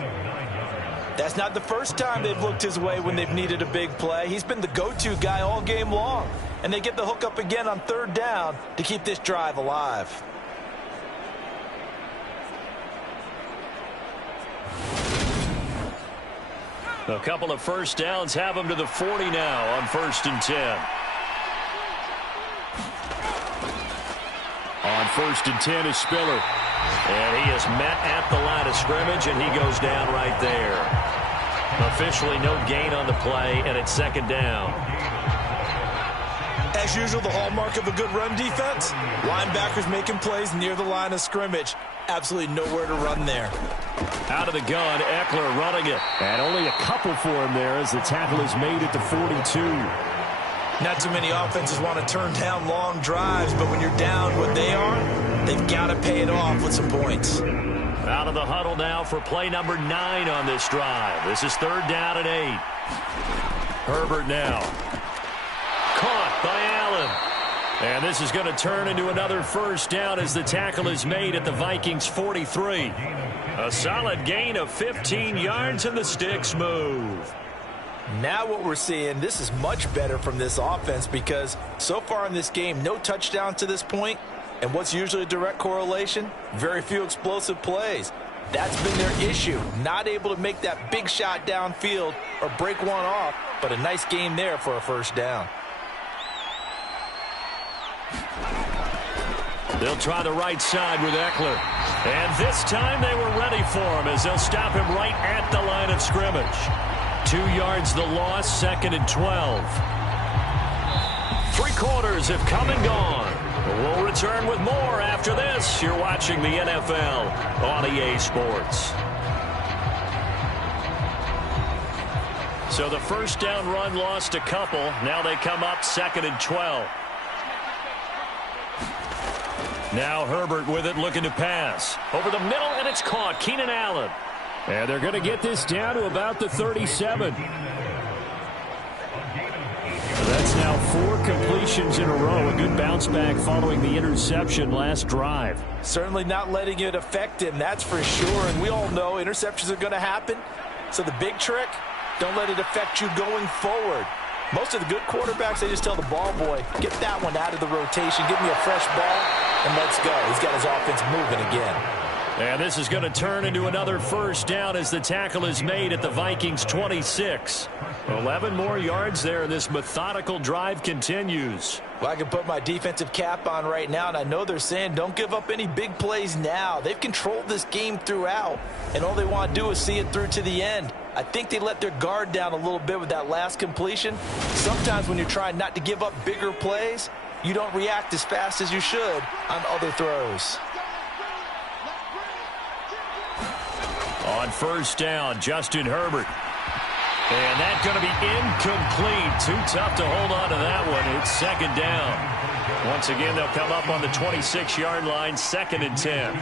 That's not the first time they've looked his way when they've needed a big play. He's been the go-to guy all game long. And they get the hook up again on 3rd down to keep this drive alive. A couple of first downs have them to the 40 now on 1st and 10. On 1st and 10 is Spiller. And he is met at the line of scrimmage, and he goes down right there. Officially no gain on the play, and it's 2nd down. As usual, the hallmark of a good run defense, linebackers making plays near the line of scrimmage. Absolutely nowhere to run there. Out of the gun, Eckler running it. And only a couple for him there as the tackle is made at the 42. Not too many offenses want to turn down long drives, but when you're down what they are, they've got to pay it off with some points. Out of the huddle now for play number 9 on this drive. This is 3rd down and 8. Herbert now. Caught by Allen. And this is going to turn into another 1st down as the tackle is made at the Vikings 43. A solid gain of 15 yards and the sticks move. Now what we're seeing, this is much better from this offense because so far in this game, no touchdown to this point. And what's usually a direct correlation? Very few explosive plays. That's been their issue. Not able to make that big shot downfield or break one off, but a nice game there for a 1st down. They'll try the right side with Eckler. And this time they were ready for him as they'll stop him right at the line of scrimmage. 2 yards the loss, 2nd and 12. 3 quarters have come and gone. We'll return with more after this. You're watching the NFL on EA Sports. So the 1st down run lost a couple. Now they come up 2nd and 12. Now Herbert with it, looking to pass. Over the middle, and it's caught. Keenan Allen. And they're going to get this down to about the 37. That's now 4 completions in a row. A good bounce back following the interception last drive. Certainly not letting it affect him, that's for sure. And we all know interceptions are going to happen. So the big trick, don't let it affect you going forward. Most of the good quarterbacks, they just tell the ball boy, get that one out of the rotation, give me a fresh ball, and let's go. He's got his offense moving again. And this is going to turn into another 1st down as the tackle is made at the Vikings 26. 11 more yards there. This methodical drive continues. Well, I can put my defensive cap on right now, and I know they're saying don't give up any big plays now. They've controlled this game throughout, and all they want to do is see it through to the end. I think they let their guard down a little bit with that last completion. Sometimes when you're trying not to give up bigger plays, you don't react as fast as you should on other throws. On 1st down, Justin Herbert. And that's going to be incomplete. Too tough to hold on to that one. It's 2nd down. Once again, they'll come up on the 26-yard line, 2nd and 10.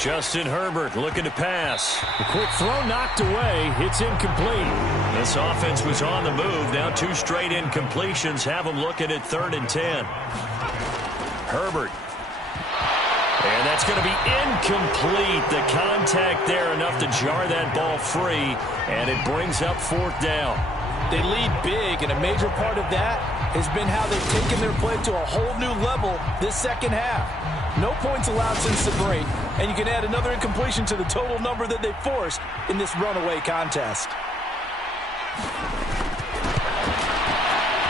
Justin Herbert looking to pass. A quick throw knocked away. It's incomplete. This offense was on the move. Now 2 straight incompletions have them looking at 3rd and 10. Herbert. And that's going to be incomplete. The contact there enough to jar that ball free, and it brings up 4th down. They lead big, and a major part of that has been how they've taken their play to a whole new level this 2nd half. No points allowed since the break, and you can add another incompletion to the total number that they forced in this runaway contest.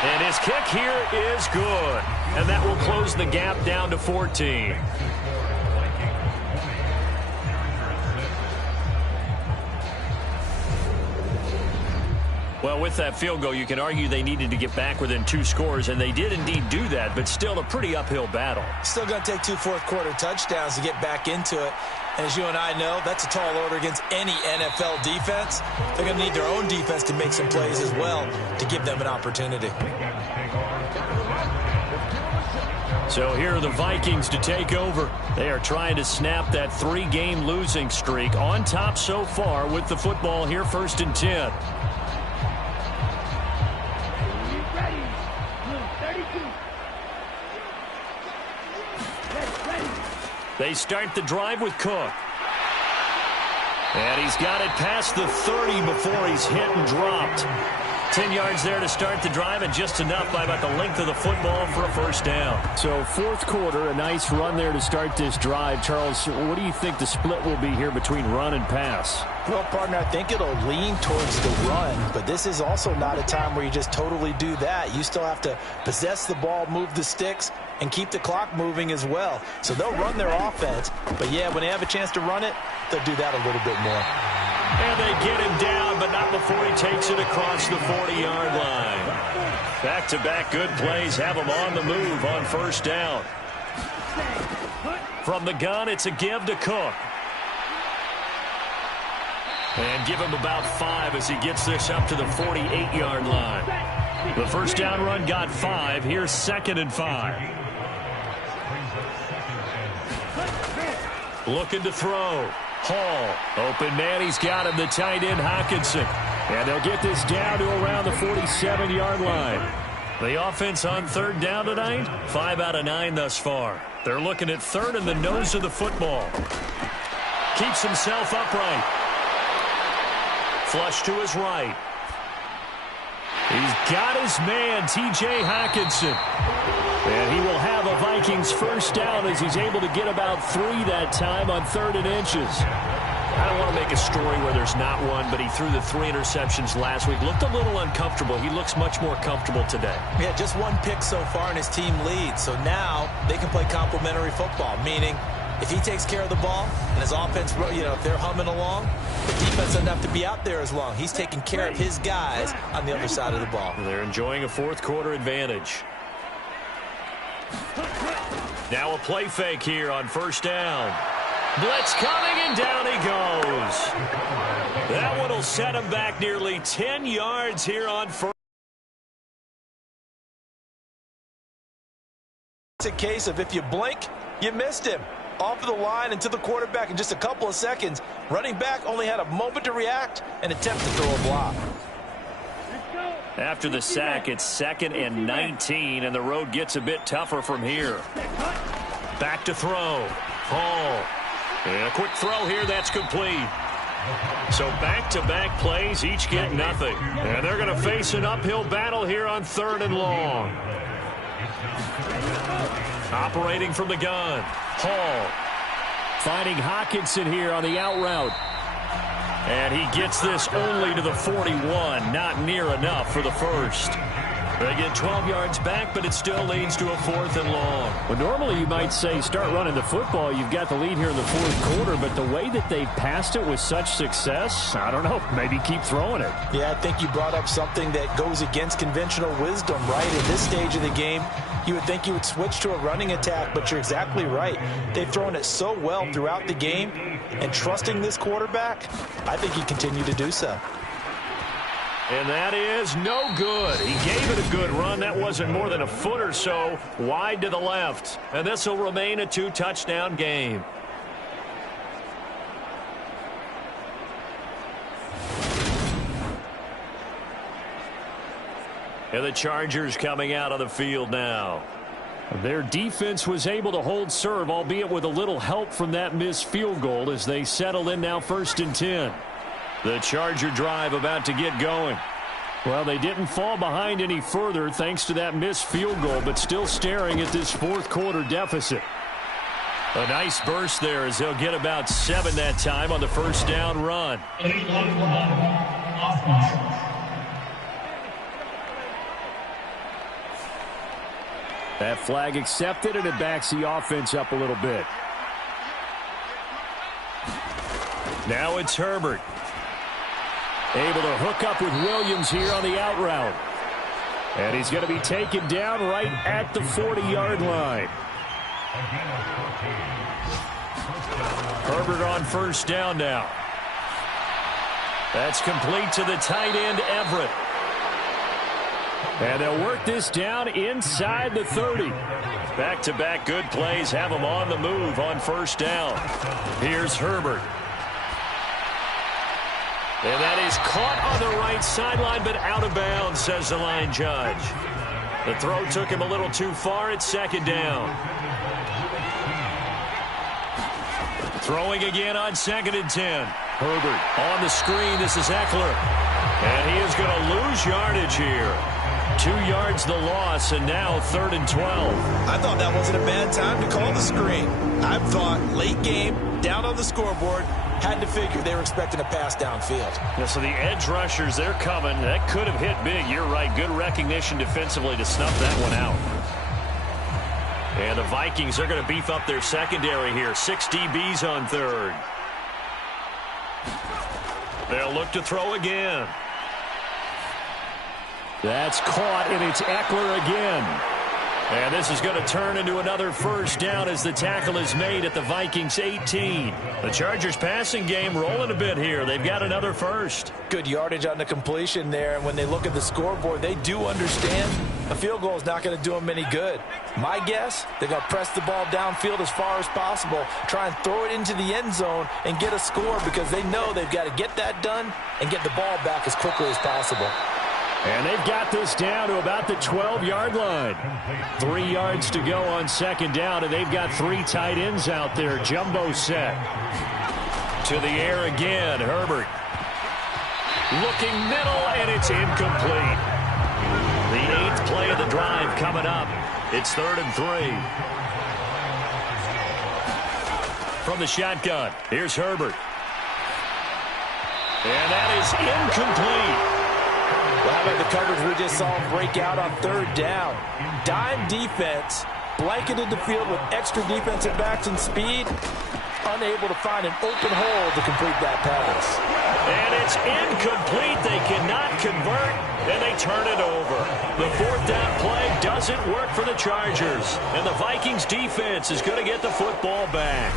And his kick here is good, and that will close the gap down to 14. Well, with that field goal, you can argue they needed to get back within 2 scores, and they did indeed do that, but still a pretty uphill battle. Still going to take 2 fourth-quarter touchdowns to get back into it. And as you and I know, that's a tall order against any NFL defense. They're going to need their own defense to make some plays as well to give them an opportunity. So here are the Vikings to take over. They are trying to snap that 3-game losing streak. On top so far with the football here, 1st and 10. They start the drive with Cook. And he's got it past the 30 before he's hit and dropped. 10 yards there to start the drive, and just enough by about the length of the football for a 1st down. So 4th quarter, a nice run there to start this drive. Charles, what do you think the split will be here between run and pass? Well, partner, I think it'll lean towards the run, but this is also not a time where you just totally do that. You still have to possess the ball, move the sticks, and keep the clock moving as well. So they'll run their offense, but yeah, when they have a chance to run it, they'll do that a little bit more. And they get him down, but not before he takes it across the 40-yard line. Back-to-back good plays have him on the move on 1st down. From the gun, it's a give to Cook. And give him about 5 as he gets this up to the 48-yard line. The first down run got 5. Here's 2nd and 5. Looking to throw. Hall. Open man. He's got him. The tight end, Hockenson. And they'll get this down to around the 47-yard line. The offense on 3rd down tonight, 5 out of 9 thus far. They're looking at 3rd in the nose of the football. Keeps himself upright. Flush to his right. He's got his man, T.J. Hockenson. And he will have a Vikings first down as he's able to get about 3 that time on 3rd and inches. I don't want to make a story where there's not one, but he threw the 3 interceptions last week. Looked a little uncomfortable. He looks much more comfortable today. Yeah, just 1 pick so far and his team leads. So now they can play complementary football, meaning if he takes care of the ball and his offense, if they're humming along, the defense doesn't have to be out there as long. He's taking care of his guys on the other side of the ball. They're enjoying a 4th quarter advantage. Now a play fake here on 1st down. Blitz coming, and down he goes. That one will set him back nearly 10 yards here on 1st. It's a case of if you blink, you missed him. Off of the line and to the quarterback in just a couple of seconds. Running back only had a moment to react and attempt to throw a block. After the sack, it's 2nd and 19, and the road gets a bit tougher from here. Back to throw. Hall. And a quick throw here, that's complete. So back-to-back plays, each get nothing. And they're going to face an uphill battle here on 3rd and long. Operating from the gun. Hall. Finding Hockenson here on the out route. And he gets this only to the 41. Not near enough for the first. They get 12 yards back, but it still leads to a 4th and long. Well, normally you might say start running the football. You've got the lead here in the 4th quarter, but the way that they've passed it with such success, I don't know, maybe keep throwing it. Yeah, I think you brought up something that goes against conventional wisdom, right? At this stage of the game, you would think you would switch to a running attack, but you're exactly right. They've thrown it so well throughout the game, and trusting this quarterback, I think he continue to do so. And that is no good. He gave it a good run. That wasn't more than a foot or so wide to the left. And this will remain a 2-touchdown game. And the Chargers coming out on the field now. Their defense was able to hold serve, albeit with a little help from that missed field goal as they settle in now 1st and 10. The Charger drive about to get going. Well, they didn't fall behind any further thanks to that missed field goal, but still staring at this 4th quarter deficit. A nice burst there as they'll get about 7 that time on the 1st down run. That flag accepted, and it backs the offense up a little bit. Now it's Herbert. Able to hook up with Williams here on the out route. And he's going to be taken down right at the 40-yard line. Herbert on 1st down now. That's complete to the tight end, Everett. And they'll work this down inside the 30. Back-to-back good plays have them on the move on 1st down. Here's Herbert. And that is caught on the right sideline, but out of bounds, says the line judge. The throw took him a little too far. It's 2nd down. Throwing again on 2nd and 10. Herbert on the screen. This is Eckler. And he is going to lose yardage here. 2 yards the loss, and now 3rd and 12. I thought that wasn't a bad time to call the screen. I thought late game, down on the scoreboard, had to figure they were expecting a pass downfield. Yeah, so the edge rushers, they're coming. That could have hit big. You're right. Good recognition defensively to snuff that one out. And the Vikings are going to beef up their secondary here. 6 DBs on 3rd. They'll look to throw again. That's caught, and it's Eckler again. And this is going to turn into another first down as the tackle is made at the Vikings 18. The Chargers passing game rolling a bit here. They've got another first. Good yardage on the completion there. And when they look at the scoreboard, they do understand a field goal is not going to do them any good. My guess, they're going to press the ball downfield as far as possible, try and throw it into the end zone and get a score because they know they've got to get that done and get the ball back as quickly as possible. And they've got this down to about the 12-yard line. 3 yards to go on second down, and they've got 3 tight ends out there. Jumbo set. To the air again, Herbert. Looking middle, and it's incomplete. The 8th play of the drive coming up. It's 3rd and 3. From the shotgun, here's Herbert. And that is incomplete. Well, how about the coverage we just saw him break out on 3rd down? Dime defense, blanketed the field with extra defensive backs and speed, unable to find an open hole to complete that pass. And it's incomplete. They cannot convert, and they turn it over. The 4th down play doesn't work for the Chargers, and the Vikings defense is going to get the football back.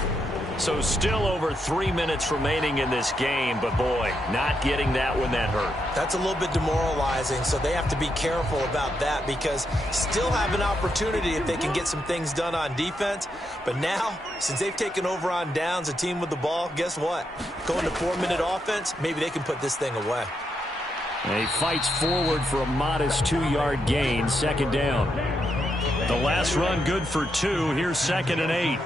So still over 3 minutes remaining in this game, but boy, not getting that one that hurt. That's a little bit demoralizing, so they have to be careful about that because still have an opportunity if they can get some things done on defense. But now, since they've taken over on downs, a team with the ball, guess what? Going to 4-minute offense, maybe they can put this thing away. And he fights forward for a modest 2-yard gain, 2nd down. The last run good for 2. Here's 2nd and 8.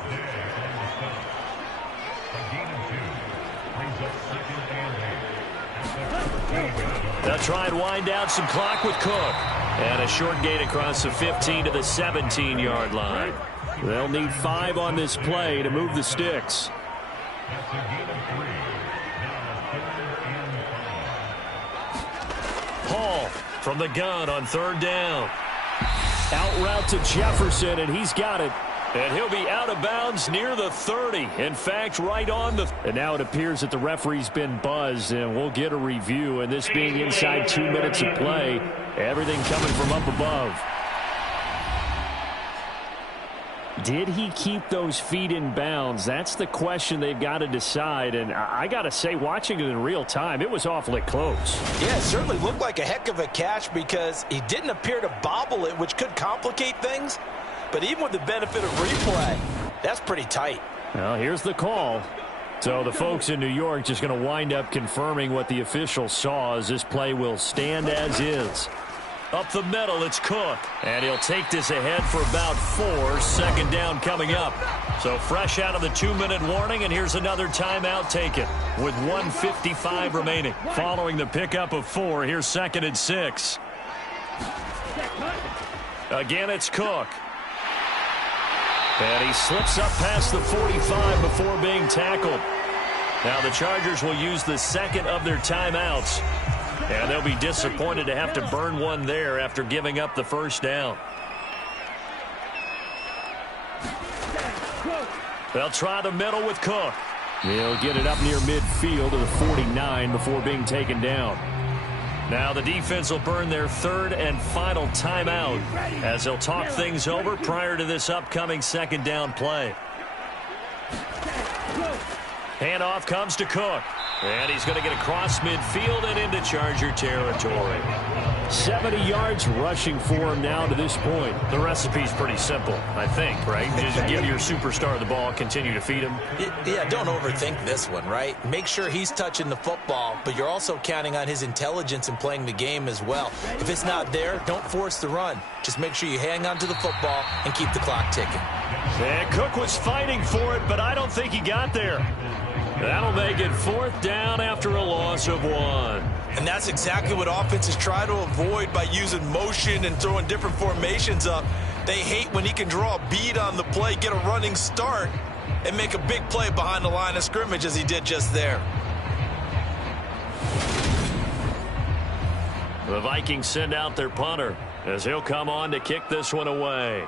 They'll try and wind down some clock with Cook. And a short gain across the 15 to the 17-yard line. They'll need 5 on this play to move the sticks. Hall from the gun on 3rd down. Out route to Jefferson, and he's got it. And he'll be out of bounds near the 30. In fact, right on the... And now it appears that the referee's been buzzed, and we'll get a review. And this being inside 2 minutes of play, everything coming from up above. Did he keep those feet in bounds? That's the question they've got to decide. And I got to say, watching it in real time, it was awfully close. Yeah, it certainly looked like a heck of a catch because he didn't appear to bobble it, which could complicate things. But even with the benefit of replay, that's pretty tight. Well, here's the call. So the folks in New York just going to wind up confirming what the official saw as this play will stand as is. Up the middle, it's Cook. And he'll take this ahead for about 4. 2nd down coming up. So fresh out of the 2-minute warning, and here's another timeout taken with 1:55 remaining. Following the pickup of 4, here's 2nd and 6. Again, it's Cook. And he slips up past the 45 before being tackled. Now the Chargers will use the 2nd of their timeouts. And they'll be disappointed to have to burn one there after giving up the 1st down. They'll try the middle with Cook. He'll get it up near midfield to the 49 before being taken down. Now the defense will burn their 3rd and final timeout as they'll talk things over prior to this upcoming 2nd down play. Handoff comes to Cook. And he's going to get across midfield and into Charger territory. 70 yards rushing for him now to this point. The recipe's pretty simple, I think, right? Just give your superstar the ball, continue to feed him. Yeah, don't overthink this one, right? Make sure he's touching the football, but you're also counting on his intelligence in playing the game as well. If it's not there, don't force the run. Just make sure you hang on to the football and keep the clock ticking. And Cook was fighting for it, but I don't think he got there. That'll make it 4th down after a loss of 1. And that's exactly what offenses try to avoid by using motion and throwing different formations up. They hate when he can draw a bead on the play, get a running start, and make a big play behind the line of scrimmage as he did just there. The Vikings send out their punter as he'll come on to kick this one away.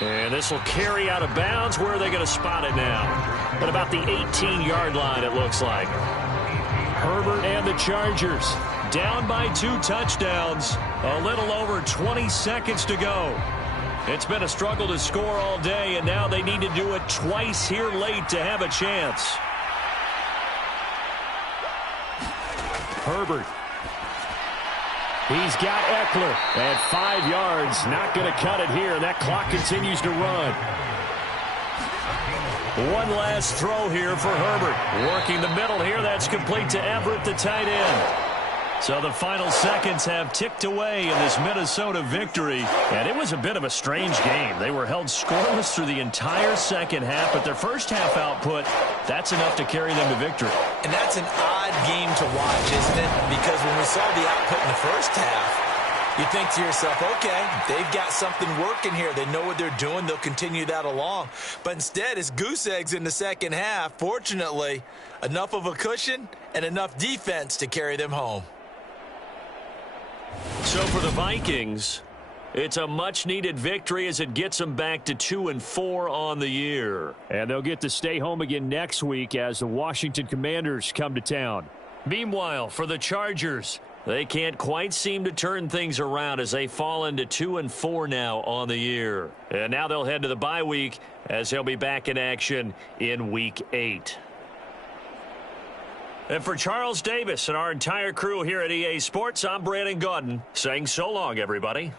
And this will carry out of bounds. Where are they going to spot it now? At about the 18-yard line, it looks like. Herbert and the Chargers down by 2 touchdowns. A little over 20 seconds to go. It's been a struggle to score all day, and now they need to do it twice here late to have a chance. Herbert. He's got Eckler at 5 yards. Not going to cut it here. That clock continues to run. One last throw here for Herbert. Working the middle here. That's complete to Everett, the tight end. So the final seconds have ticked away in this Minnesota victory. And it was a bit of a strange game. They were held scoreless through the entire second half, but their first half output, that's enough to carry them to victory. And that's an odd game to watch, isn't it? Because when we saw the output in the first half, you think to yourself, okay, they've got something working here. They know what they're doing. They'll continue that along. But instead, it's goose eggs in the second half. Fortunately, enough of a cushion and enough defense to carry them home. So for the Vikings, it's a much-needed victory as it gets them back to 2-4 on the year. And they'll get to stay home again next week as the Washington Commanders come to town. Meanwhile, for the Chargers, they can't quite seem to turn things around as they fall into 2-4 now on the year. And now they'll head to the bye week as they'll be back in action in Week 8. And for Charles Davis and our entire crew here at EA Sports, I'm Brandon Gaudin saying so long, everybody.